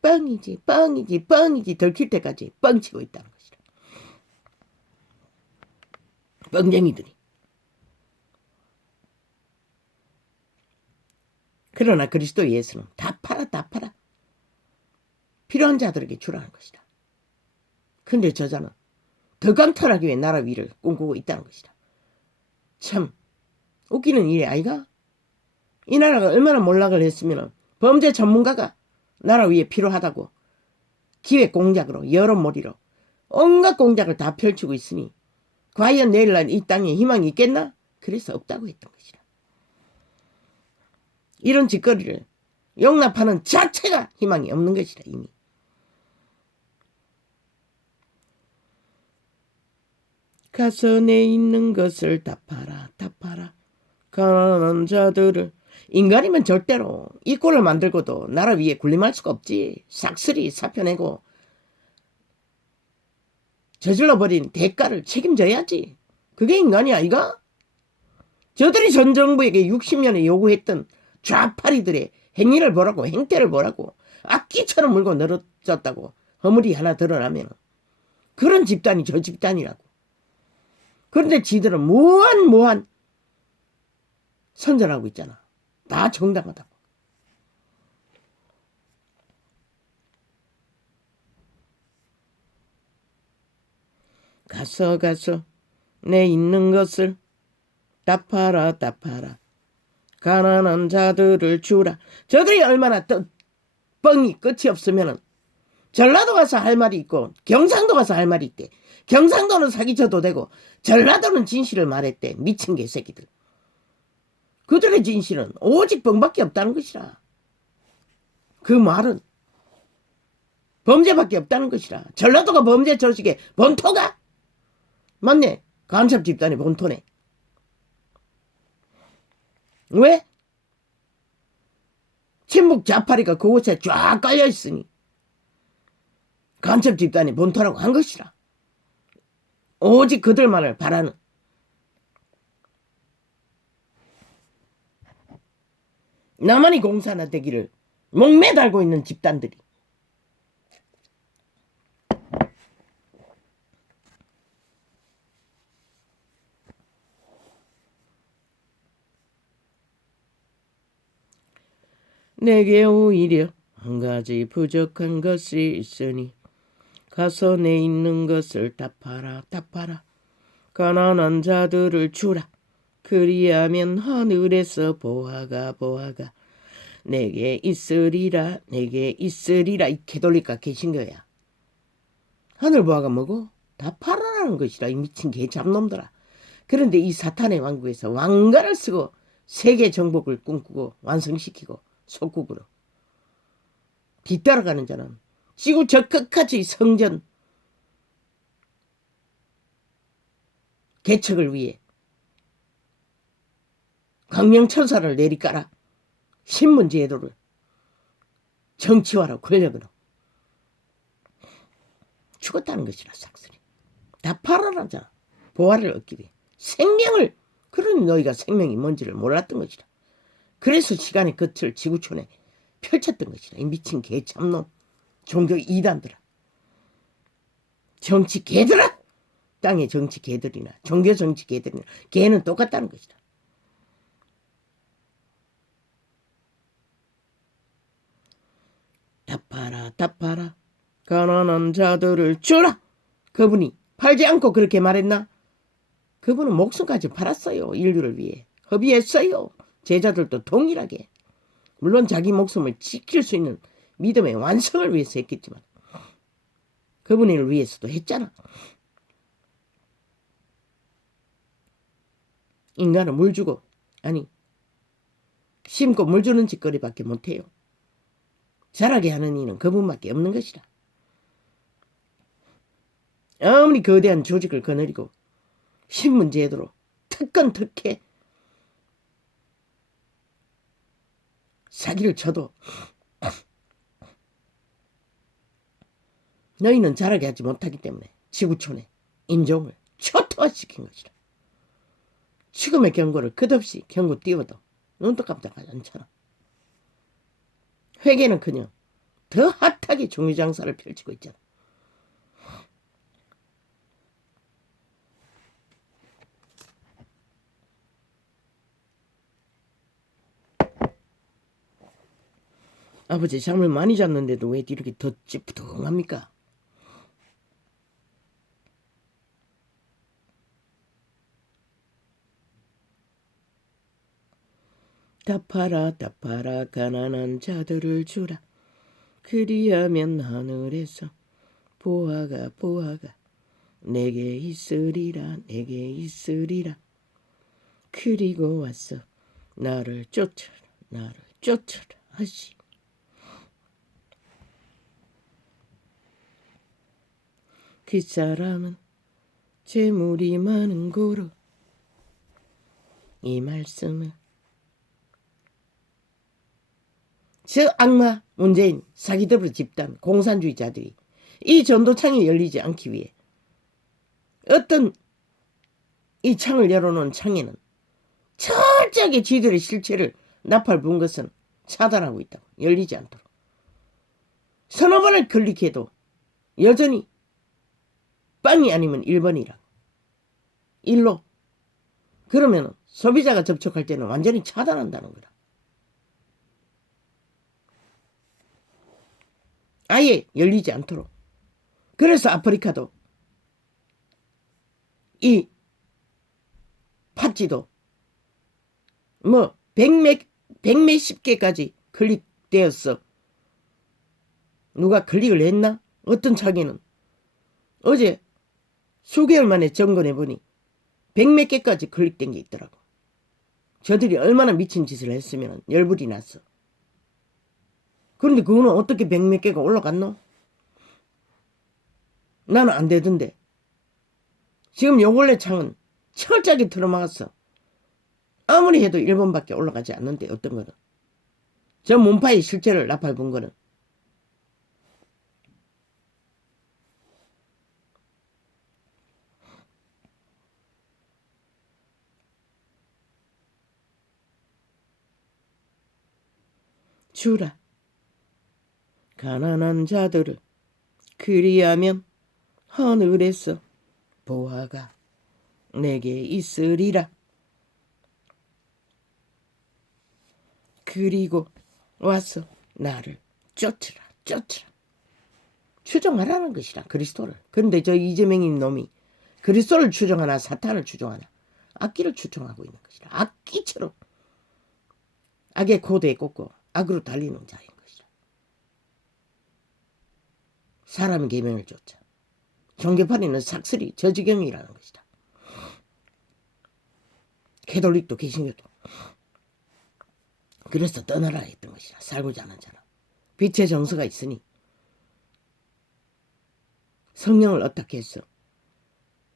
뻥이지 들킬 때까지 뻥치고 있다는 것이라. 뻥쟁이들이. 그러나 그리스도 예수는 다 팔아. 필요한 자들에게 주라는 것이다. 근데 저자는 더 강탈하기 위해 나라 위를 꿈꾸고 있다는 것이다. 참 웃기는 일이 아이가? 이 나라가 얼마나 몰락을 했으면 범죄 전문가가 나라 위에 필요하다고 기획 공작으로 여론몰이로 온갖 공작을 다 펼치고 있으니 과연 내일날 이 땅에 희망이 있겠나? 그래서 없다고 했던 것이다. 이런 짓거리를 용납하는 자체가 희망이 없는 것이다. 이미. 가서 내 있는 것을 다 팔아. 가난한 자들을. 인간이면 절대로 이 꼴을 만들고도 나라 위에 군림할 수가 없지. 싹쓸이 사표내고 저질러버린 대가를 책임져야지. 그게 인간이 아이가? 저들이 전 정부에게 60년에 요구했던 좌파리들의 행위를 보라고, 행태를 보라고, 악기처럼 물고 늘어졌다고 허물이 하나 드러나면 그런 집단이 저 집단이라고. 그런데 지들은 무한 선전하고 있잖아. 다 정당하다고. 가서 내 있는 것을 다 팔아. 가난한 자들을 주라. 저들이 얼마나 뻥이 끝이 없으면은 전라도 가서 할 말이 있고 경상도 가서 할 말이 있대. 경상도는 사기쳐도 되고 전라도는 진실을 말했대. 미친 개새끼들. 그들의 진실은 오직 뻥밖에 없다는 것이라. 그 말은 범죄밖에 없다는 것이라. 전라도가 범죄 조직의 본토가? 맞네. 간첩 집단의 본토네. 왜? 친북 좌파리가 그곳에 쫙 깔려있으니 간첩 집단의 본토라고 한 것이라. 오직 그들만을 바라는. 나만이 공산화 되기를 목매달고 있는 집단들이. 내게 오히려 한 가지 부족한 것이 있으니 가서 내 있는 것을 다 팔아. 가난한 자들을 주라. 그리하면 하늘에서 보화가 내게 있으리라 내게 있으리라. 이렇게 돌리까 계신 거야. 하늘 보화가 뭐고? 다 팔아라는 것이라. 이 미친 개 잡놈들아. 그런데 이 사탄의 왕국에서 왕관을 쓰고 세계 정복을 꿈꾸고 완성시키고 속국으로 뒤따라가는 자는 지구 저 끝까지 성전 개척을 위해 광명천사를 내리깔아 신문제도를 정치화로 권력으로 죽었다는 것이라. 싹쓸이 다 팔아라잖아. 보화를 얻기 위해 생명을. 그러니 너희가 생명이 뭔지를 몰랐던 것이라. 그래서 시간의 끝을 지구촌에 펼쳤던 것이라. 이 미친 개 참놈 종교 이단들아, 정치 개들아. 땅의 정치 개들이나 종교 정치 개들이나 개는 똑같다는 것이다. 다 팔아 가난한 자들을 주라. 그분이 팔지 않고 그렇게 말했나? 그분은 목숨까지 팔았어요. 인류를 위해 허비했어요. 제자들도 동일하게. 물론 자기 목숨을 지킬 수 있는 믿음의 완성을 위해서 했겠지만 그분의 일을 위해서도 했잖아. 인간은 물 주고 아니 심고 물 주는 짓거리밖에 못해요. 자라게 하는 이는 그분밖에 없는 것이라. 아무리 거대한 조직을 거느리고 신문제도로 특권 특혜 사기를 쳐도 너희는 자라게 하지 못하기 때문에 지구촌의 인종을 초토화시킨 것이라. 죽음의 경고를 끝없이 경고 띄워도 눈도 깜짝하지 않잖아. 회계는커녕 더 핫하게 종류장사를 펼치고 있잖아. 아버지 잠을 많이 잤는데도 왜 이렇게 더 찌뿌둥합니까? 다 팔아 가난한 자들을 주라. 그리하면 하늘에서 보화가 내게 있으리라 내게 있으리라. 그리고 와서 나를 쫓아라 하시. 그 사람은 재물이 많은 고로 이 말씀을 저 악마 문재인 사기더블 집단 공산주의자들이 이 전도창이 열리지 않기 위해 어떤 이 창을 열어놓은 창에는 철저하게 지들의 실체를 나팔 부은 것은 차단하고 있다고. 열리지 않도록. 서너 번을 클릭해도 여전히 빵이 아니면 1번이라. 1로. 그러면 소비자가 접촉할 때는 완전히 차단한다는 거다. 아예 열리지 않도록. 그래서 아프리카도 이 팟지도 뭐 백몇십 개까지 클릭되었어. 누가 클릭을 했나? 어떤 창에는 어제 수개월 만에 점검해보니 백몇 개까지 클릭된 게 있더라고. 저들이 얼마나 미친 짓을 했으면 열불이 났어. 그런데 그거는 어떻게 백몇 개가 올라갔노? 나는 안 되던데. 지금 요 원래 창은 철저하게 틀어막았어. 아무리 해도 1번밖에 올라가지 않는데 어떤 거는. 저 문파의 실체를 나팔 본 거는. 주라. 가난한 자들을 그리하면 하늘에서 보화가 내게 있으리라. 그리고 와서 나를 쫓으라. 추종하라는 것이라. 그리스도를. 그런데 저 이재명인 놈이 그리스도를 추종하나 사탄을 추종하나 악기를 추종하고 있는 것이라. 악기처럼 악의 고대에 꽂고 악으로 달리는 자인 것이라. 사람의 계명을 쫓아 종교파리는 삭슬이 저지경이라는 것이다. 캐톨릭도 개신교도 그래서 떠나라 했던 것이라. 살고자 하는 자는 빛의 정서가 있으니 성령을 어떻게 해서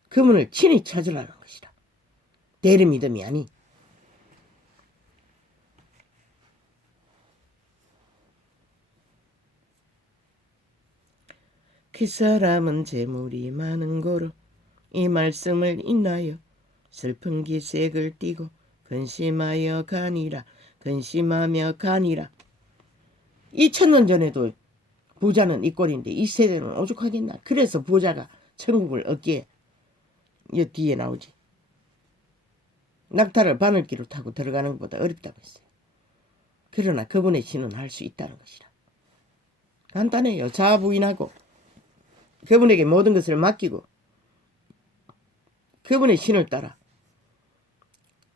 그분을 친히 찾으라는 것이라. 대리 믿음이 아니. 그 사람은 재물이 많은 고로 이 말씀을 인하여 슬픈 기색을 띠고 근심하여 가니라. 근심하며 가니라. 2000년 전에도 부자는 이 꼴인데 이 세대는 오죽하겠나. 그래서 부자가 천국을 얻기에 이 뒤에 나오지. 낙타를 바늘기로 타고 들어가는 것보다 어렵다고 했어요. 그러나 그분의 신은 할 수 있다는 것이라. 간단해요. 자부인하고 그분에게 모든 것을 맡기고 그분의 신을 따라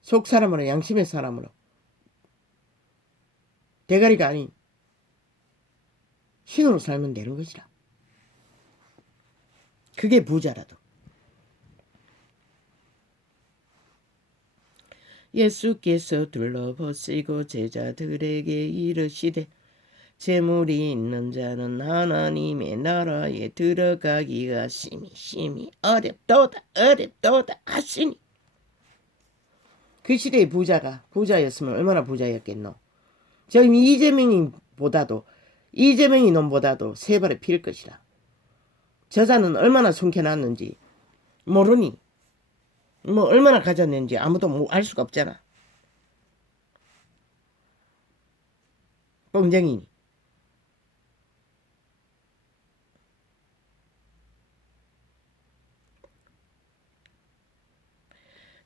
속 사람으로 양심의 사람으로 대가리가 아닌 신으로 살면 되는 것이라. 그게 부자라도. 예수께서 둘러보시고 제자들에게 이르시되 재물이 있는 자는 하나님의 나라에 들어가기가 심히 어렵도다 하시니. 그 시대의 부자가 부자였으면 얼마나 부자였겠노. 지금 이재명이 놈보다도 세 발에 필 것이라. 저자는 얼마나 손켜놨는지 모르니 뭐 얼마나 가졌는지 아무도 알 수가 없잖아. 뻥쟁이니.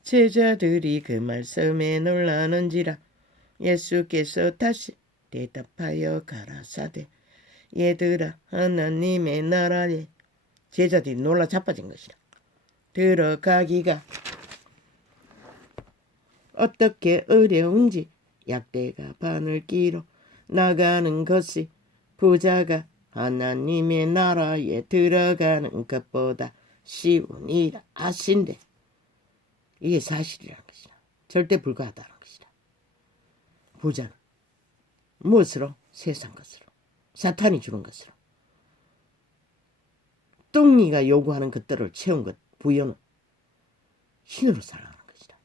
제자들이 그 말씀에 놀라는지라. 예수께서 다시 대답하여 가라사대 얘들아 하나님의 나라에. 제자들이 놀라 자빠진 것이라. 들어가기가 어떻게 어려운지 약대가 바늘기로 나가는 것이 부자가 하나님의 나라에 들어가는 것보다 쉬우니라 아신대. 이게 사실이라는 것이라. 절대 불가하다는 것이라. 부자는 무엇으로? 세상 것으로. 사탄이 주는 것으로. 뚱이가 요구하는 것들을 채운 것, 부여는 신으로 살아가는 것이다.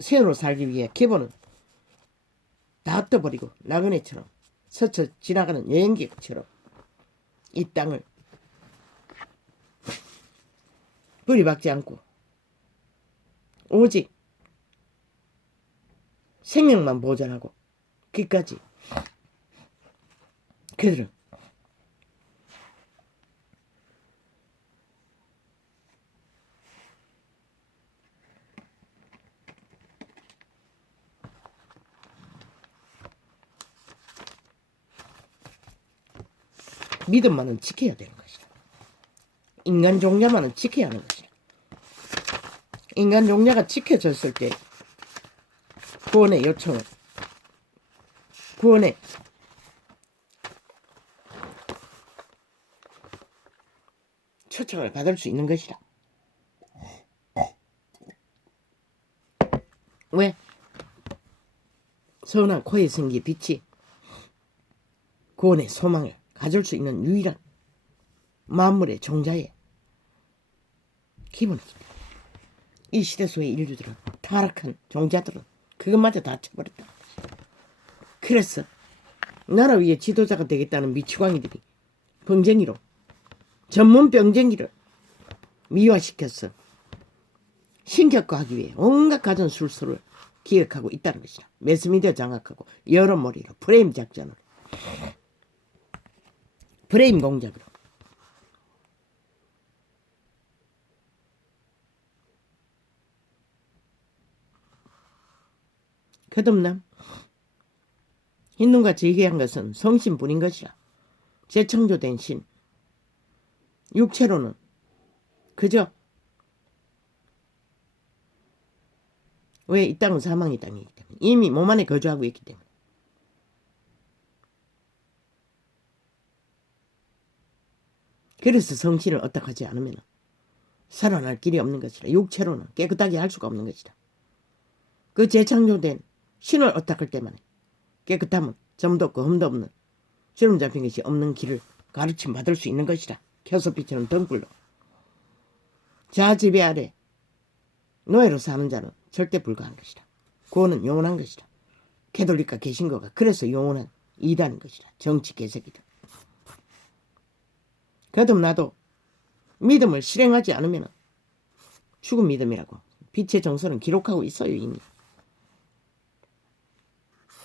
신으로 살기 위해 기본은 다 떠버리고 나그네처럼 스쳐 지나가는 여행객처럼 이 땅을 뿌리박지 않고 오직 생명만 보존하고 끝까지 그들은 믿음만은 지켜야 되는 것이다. 인간 종자만은 지켜야 하는 것이다. 인간 종자가 지켜졌을 때 구원의 요청을 구원의 초청을 받을 수 있는 것이다. 왜? 선한 코에 생기 빛이 구원의 소망을 가질 수 있는 유일한 만물의 종자의 기본이기 때문에 이 시대 속의 인류들은 타락한 종자들은 그것마저 다 쳐버렸다. 그래서 나라 위에 지도자가 되겠다는 미치광이들이 병쟁이로 전문 병쟁이를 미화시켜서 신격화하기 위해 온갖 가전 술수를 기획하고 있다는 것이다. 매스미디어 장악하고 여러머리로 프레임 작전을 프레임 공작으로 거듭남 흰눈과 지게한 것은 성신뿐인 것이라. 재창조된 신 육체로는 그저 왜? 이 땅은 사망의 땅이기 때문에. 이미 몸 안에 거주하고 있기 때문에. 그래서 성신을 어떡하지 않으면 살아날 길이 없는 것이라. 육체로는 깨끗하게 할 수가 없는 것이라. 그 재창조된 신을 어떡할 때만 깨끗함은 점도 없고 흠도 없는 주름 잡힌 것이 없는 길을 가르침 받을 수 있는 것이라. 켜서 비치는 등불로. 자 지배 아래 노예로 사는 자는 절대 불가한 것이라. 구원은 영원한 것이라. 캐톨릭과 개신교가 그래서 영원한 이단인 것이라. 정치 개새끼들. 거듭나도 믿음을 실행하지 않으면 죽은 믿음이라고 빛의 정서는 기록하고 있어요. 이미.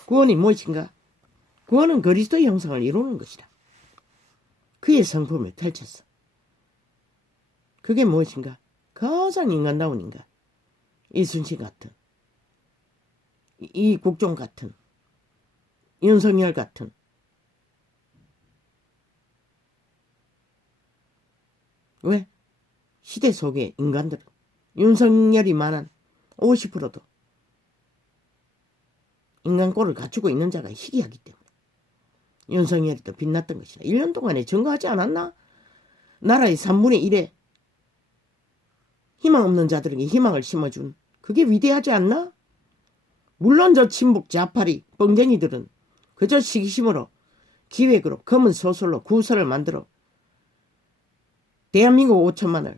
구원이 무엇인가? 구원은 그리스도의 형상을 이루는 것이다. 그의 성품을 펼쳤어. 그게 무엇인가? 가장 인간다운 인간. 이순신 같은, 이국종 같은, 윤석열 같은, 왜? 시대 속의 인간들은 윤석열이만한 50%도 인간꼴을 갖추고 있는 자가 희귀하기 때문에 윤석열이 더 빛났던 것이다. 1년 동안에 증거하지 않았나? 나라의 3분의 1에 희망 없는 자들에게 희망을 심어준 그게 위대하지 않나? 물론 저 친북 좌파리 뻥쟁이들은 그저 시기심으로 기획으로 검은 소설로 구설을 만들어 대한민국 5천만을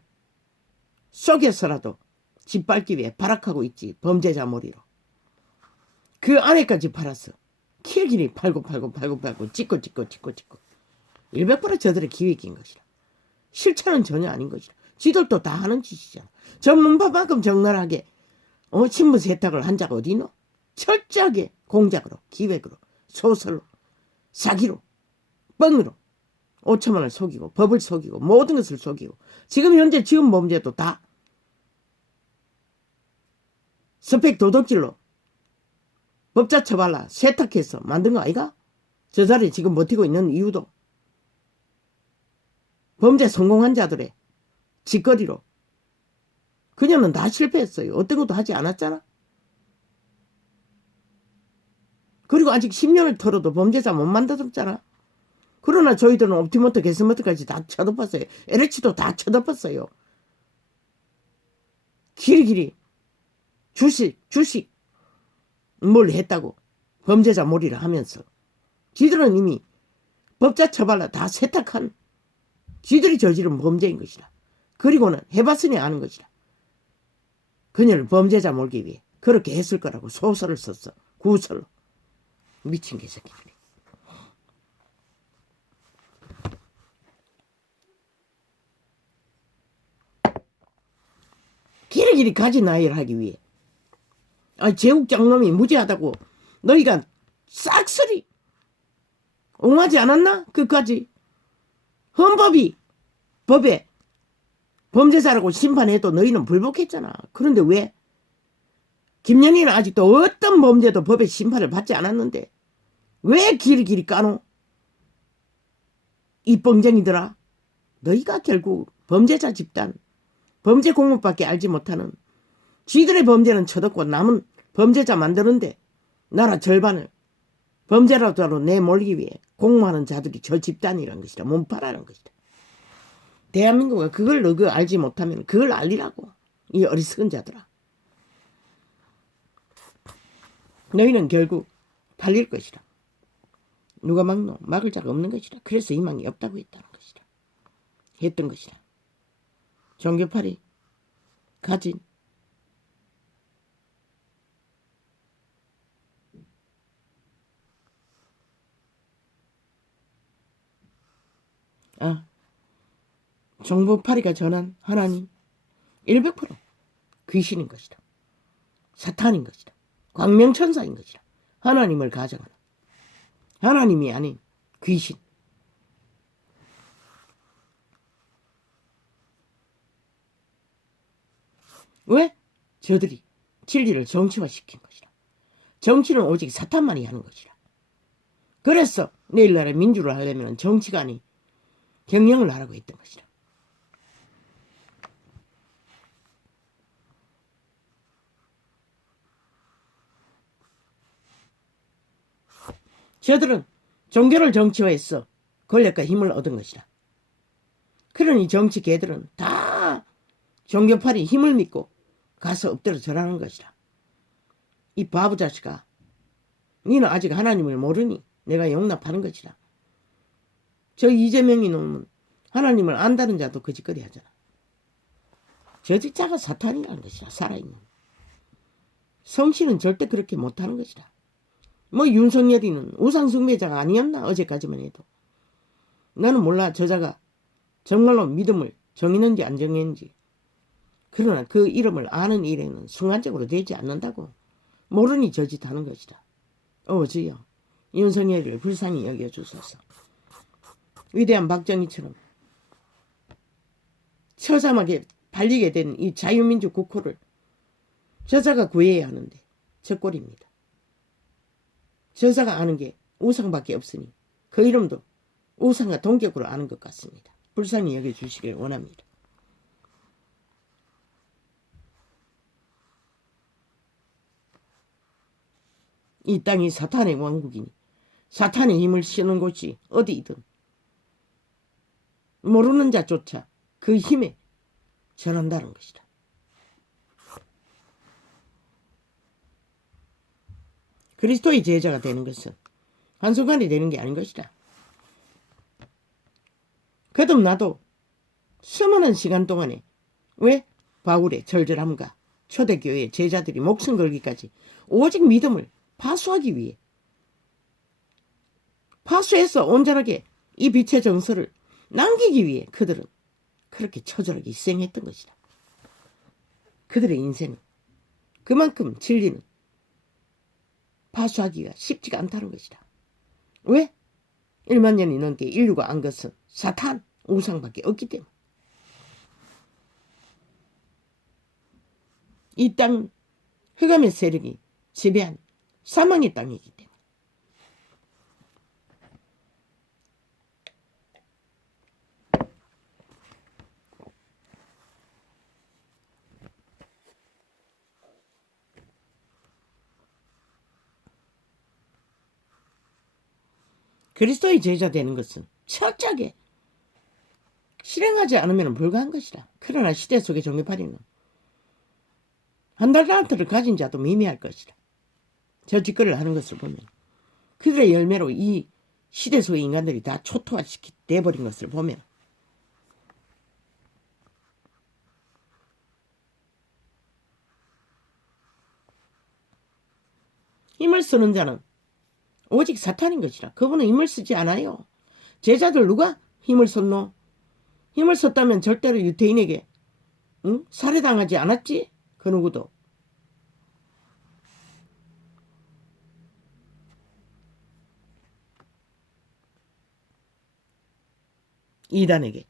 속여서라도 짓밟기 위해 발악하고 있지. 범죄자 몰이로. 그 안에까지 팔았어. 길길이 팔고 찍고 100% 저들의 기획인 것이라. 실체는 전혀 아닌 것이라. 지들도 다 하는 짓이잖아. 전문파만큼 적나라하게 신분 세탁을 한 자가 어디 있노? 철저하게 공작으로 기획으로 소설로 사기로 뻥으로 5천만을 속이고 법을 속이고 모든 것을 속이고 지금 현재 지금 범죄도 다 스펙 도덕질로 법자 처발라 세탁해서 만든 거 아이가? 저 자리에 지금 버티고 있는 이유도 범죄 성공한 자들의 짓거리로. 그녀는 다 실패했어요. 어떤 것도 하지 않았잖아. 그리고 아직 10년을 털어도 범죄자 못 만들었잖아. 그러나 저희들은 옵티머트, 게스머트까지 다 쳐덮었어요. LH도 다 쳐덮었어요. 길이길이 주식 뭘 했다고 범죄자 몰이를 하면서 지들은 이미 법자 처발라 다 세탁한 지들이 저지른 범죄인 것이다. 그리고는 해봤으니 아는 것이다. 그녀를 범죄자 몰기 위해 그렇게 했을 거라고 소설을 썼어. 구설로. 미친 개새끼들이. 길이길이 가진 나이를 하기 위해. 제국장놈이 무지하다고 너희가 싹쓸이 옹하지 않았나? 그까지 헌법이 법에 범죄자라고 심판해도 너희는 불복했잖아. 그런데 왜? 김연희는 아직도 어떤 범죄도 법의 심판을 받지 않았는데 왜 길이길이 까노? 이 뻥쟁이들아. 너희가 결국 범죄자 집단, 범죄 공무밖에 알지 못하는 쥐들의 범죄는 쳐듣고 남은 범죄자 만드는데 나라 절반을 범죄라도 내몰기 위해 공모하는 자들이 저 집단이란 것이다. 몸파라는 것이다. 대한민국은 그걸 너가 알지 못하면 그걸 알리라고. 이 어리석은 자들아. 너희는 결국 팔릴 것이다. 누가 막노? 막을 자가 없는 것이다. 그래서 희망이 없다고 했다는 것이다. 했던 것이다. 종교팔이 가진 종교팔이가 전한 하나님 100% 귀신인 것이다. 사탄인 것이다. 광명천사인 것이다. 하나님을 가정하는 하나님이 아닌 귀신. 왜? 저들이 진리를 정치화시킨 것이다. 정치는 오직 사탄만이 하는 것이다. 그래서 내일날에 민주를 하려면 정치가 아닌 경영을 하라고 했던 것이다. 저들은 종교를 정치화해서 권력과 힘을 얻은 것이라. 그러니 정치 개들은 다 종교파리 힘을 믿고 가서 엎드려 절하는 것이라. 이 바보 자식아, 니는 아직 하나님을 모르니 내가 용납하는 것이라. 저 이재명이 놈은 하나님을 안다는 자도 거짓거리 하잖아. 저 자가 사탄이라는 것이라. 살아있는 성신은 절대 그렇게 못하는 것이라. 뭐 윤석열이는 우상숭배자가 아니었나 어제까지만 해도. 나는 몰라 저자가 정말로 믿음을 정했는지 안 정했는지. 그러나 그 이름을 아는 일에는 순간적으로 되지 않는다고. 모르니 저짓 하는 것이다. 주여 윤석열을 불쌍히 여겨주소서. 위대한 박정희처럼 처참하게 발리게 된 이 자유민주 국호를 저자가 구해야 하는데 저 꼴입니다. 저자가 아는 게 우상밖에 없으니 그 이름도 우상과 동격으로 아는 것 같습니다. 불쌍히 여겨주시길 원합니다. 이 땅이 사탄의 왕국이니 사탄의 힘을 쓰는 곳이 어디이든 모르는 자조차 그 힘에 전한다는 것이다. 그리스도의 제자가 되는 것은 한순간에 되는 게 아닌 것이다. 거듭나도 수많은 시간 동안에 왜 바울의 절절함과 초대교회의 제자들이 목숨 걸기까지 오직 믿음을 파수하기 위해 파수해서 온전하게 이 빛의 정서를 남기기 위해 그들은 그렇게 처절하게 희생했던 것이다. 그들의 인생은 그만큼 진리는 파수하기가 쉽지가 않다는 것이다. 왜? 1만 년이 넘게 인류가 안 것은 사탄, 우상밖에 없기 때문에. 이 땅은 흑암의 세력이 지배한 사망의 땅이기 때문에. 그리스도의 제자 되는 것은 철저하게 실행하지 않으면 불가한 것이다. 그러나 시대 속의 종교파리는 한 달란트를 가진 자도 미미할 것이다. 저 짓거리를 하는 것을 보면 그들의 열매로 이 시대 속의 인간들이 다 초토화시키 돼버린 것을 보면 힘을 쓰는 자는 오직 사탄인 것이라. 그분은 힘을 쓰지 않아요. 제자들 누가 힘을 썼노? 힘을 썼다면 절대로 유태인에게 살해당하지 않았지? 그 누구도. 이단에게.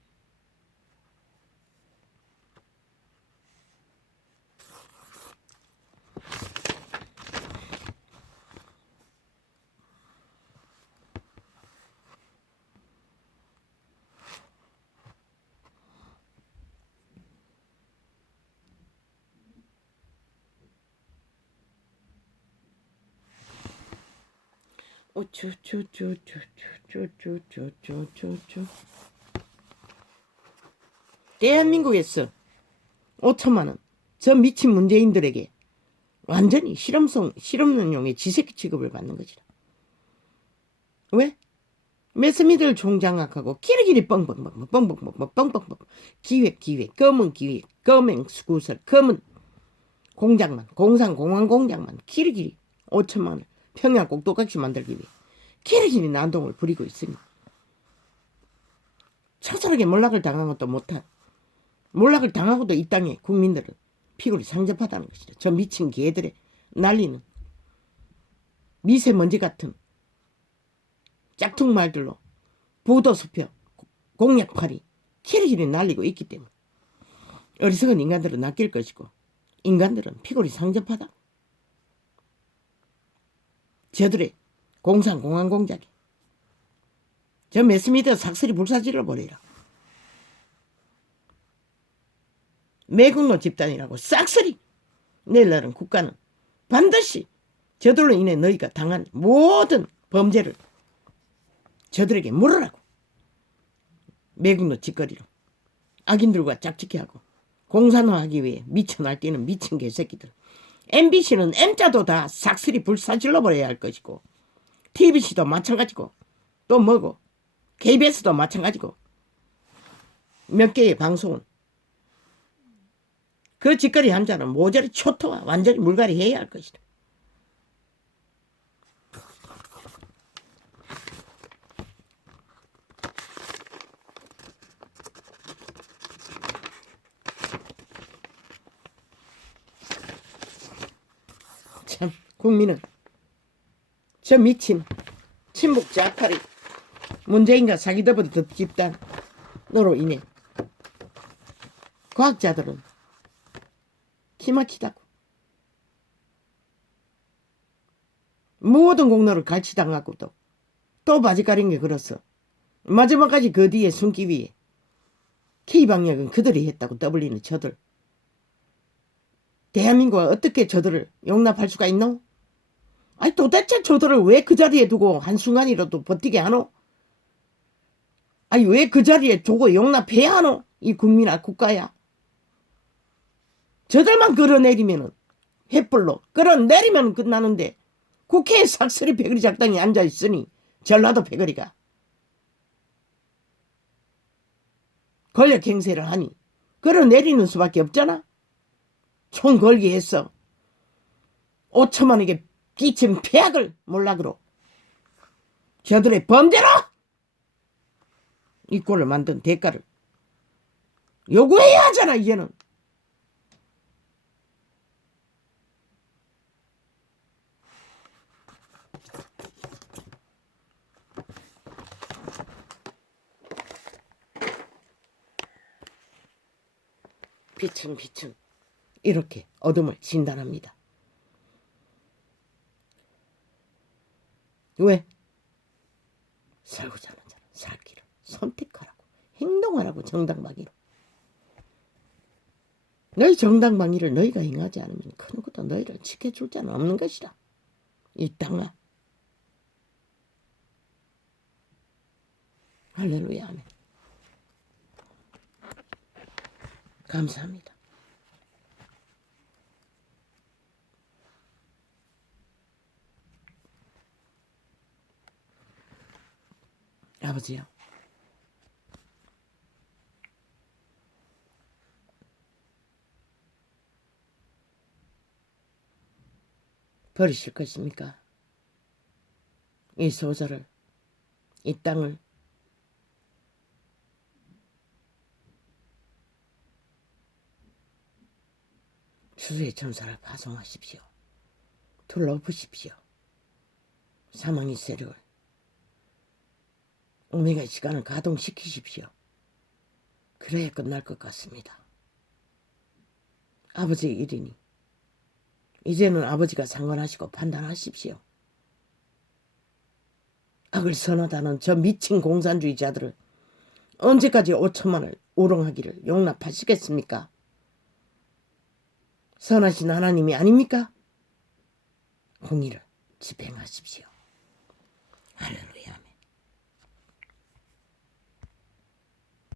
대한민국에서 5천만 원 저 미친 문재인들에게 완전히 실험용의 지새끼 취급을 받는 것이다. 왜? 매스미들 총장악하고 끼리끼리 뻥뻥뻥 기획 검은 기획 검행 수구설 검은 공장만 공상 공장만 끼리끼리 5천만 원 평양 꼭 똑같이 만들기 위해 끼리끼리 난동을 부리고 있으니 처절하게 몰락을 당한 것도 못한 몰락을 당하고도 이 땅의 국민들은 피골이 상접하다는 것이다. 저 미친 개들의 난리는 미세먼지 같은 짝퉁말들로 부도수표 공약팔이 키리키리 날리고 있기 때문에 어리석은 인간들은 낚일 것이고 인간들은 피골이 상접하다. 저들의 공상 공항 공작에 저 매스미디어 삭슬이 불사질러 버리라. 매국노 집단이라고 싹쓸이. 내일 날은 국가는 반드시 저들로 인해 너희가 당한 모든 범죄를 저들에게 물으라고. 매국노 짓거리로 악인들과 짝짓기 하고 공산화하기 위해 미쳐 날뛰는 미친 개새끼들. MBC는 M자도 다 싹쓸이 불사질러 버려야 할 것이고 TBC도 마찬가지고 또 뭐고 KBS도 마찬가지고 몇 개의 방송은 그 짓거리 한 자는 모조리 초토화 완전히 물갈이 해야 할 것이다. 참 국민은 저 미친 친북 자파리 문재인과 사기더버드 집단으로 인해 과학자들은 기막히다고 모든 공로를 갈취당하고도 또 바지가린 게 그렇소. 마지막까지 그 뒤에 숨기 위해 K방역은 그들이 했다고 떠벌리는 저들. 대한민국은 어떻게 저들을 용납할 수가 있노? 아니 도대체 저들을 왜 그 자리에 두고 한순간이라도 버티게 하노? 아니 왜 그 자리에 두고 용납해야 하노? 이 국민아 국가야. 저들만 끌어내리면은 횃불로 끌어내리면 끝나는데 국회에 삭스리 패거리 작당이 앉아있으니 전라도 패거리가 권력 행세를 하니 끌어내리는 수밖에 없잖아. 총 걸기 했어. 5천만에게 끼친 폐악을 몰락으로 저들의 범죄로 이 꼴을 만든 대가를 요구해야 하잖아. 이제는 빛은 이렇게 어둠을 진단합니다. 왜? 살고자 하는 자는 살기를 선택하라고 행동하라고. 정당방위로. 너희 정당방위를 너희가 행하지 않으면 큰 것도 너희를 지켜줄 자는 없는 것이라. 이 땅아. 할렐루야 아멘. 감사합니다. 아버지요. 버리실 것입니까? 이 소설을, 이 땅을. 주의 천사를 파송하십시오. 둘러보십시오. 사망의 세력을 오메가 시간을 가동시키십시오. 그래야 끝날 것 같습니다. 아버지의 일이니 이제는 아버지가 상관하시고 판단하십시오. 악을 선하다는 저 미친 공산주의자들을 언제까지 5천만을 우롱하기를 용납하시겠습니까? 선하신 하나님이 아닙니까? 공의를 집행하십시오. 할렐루야.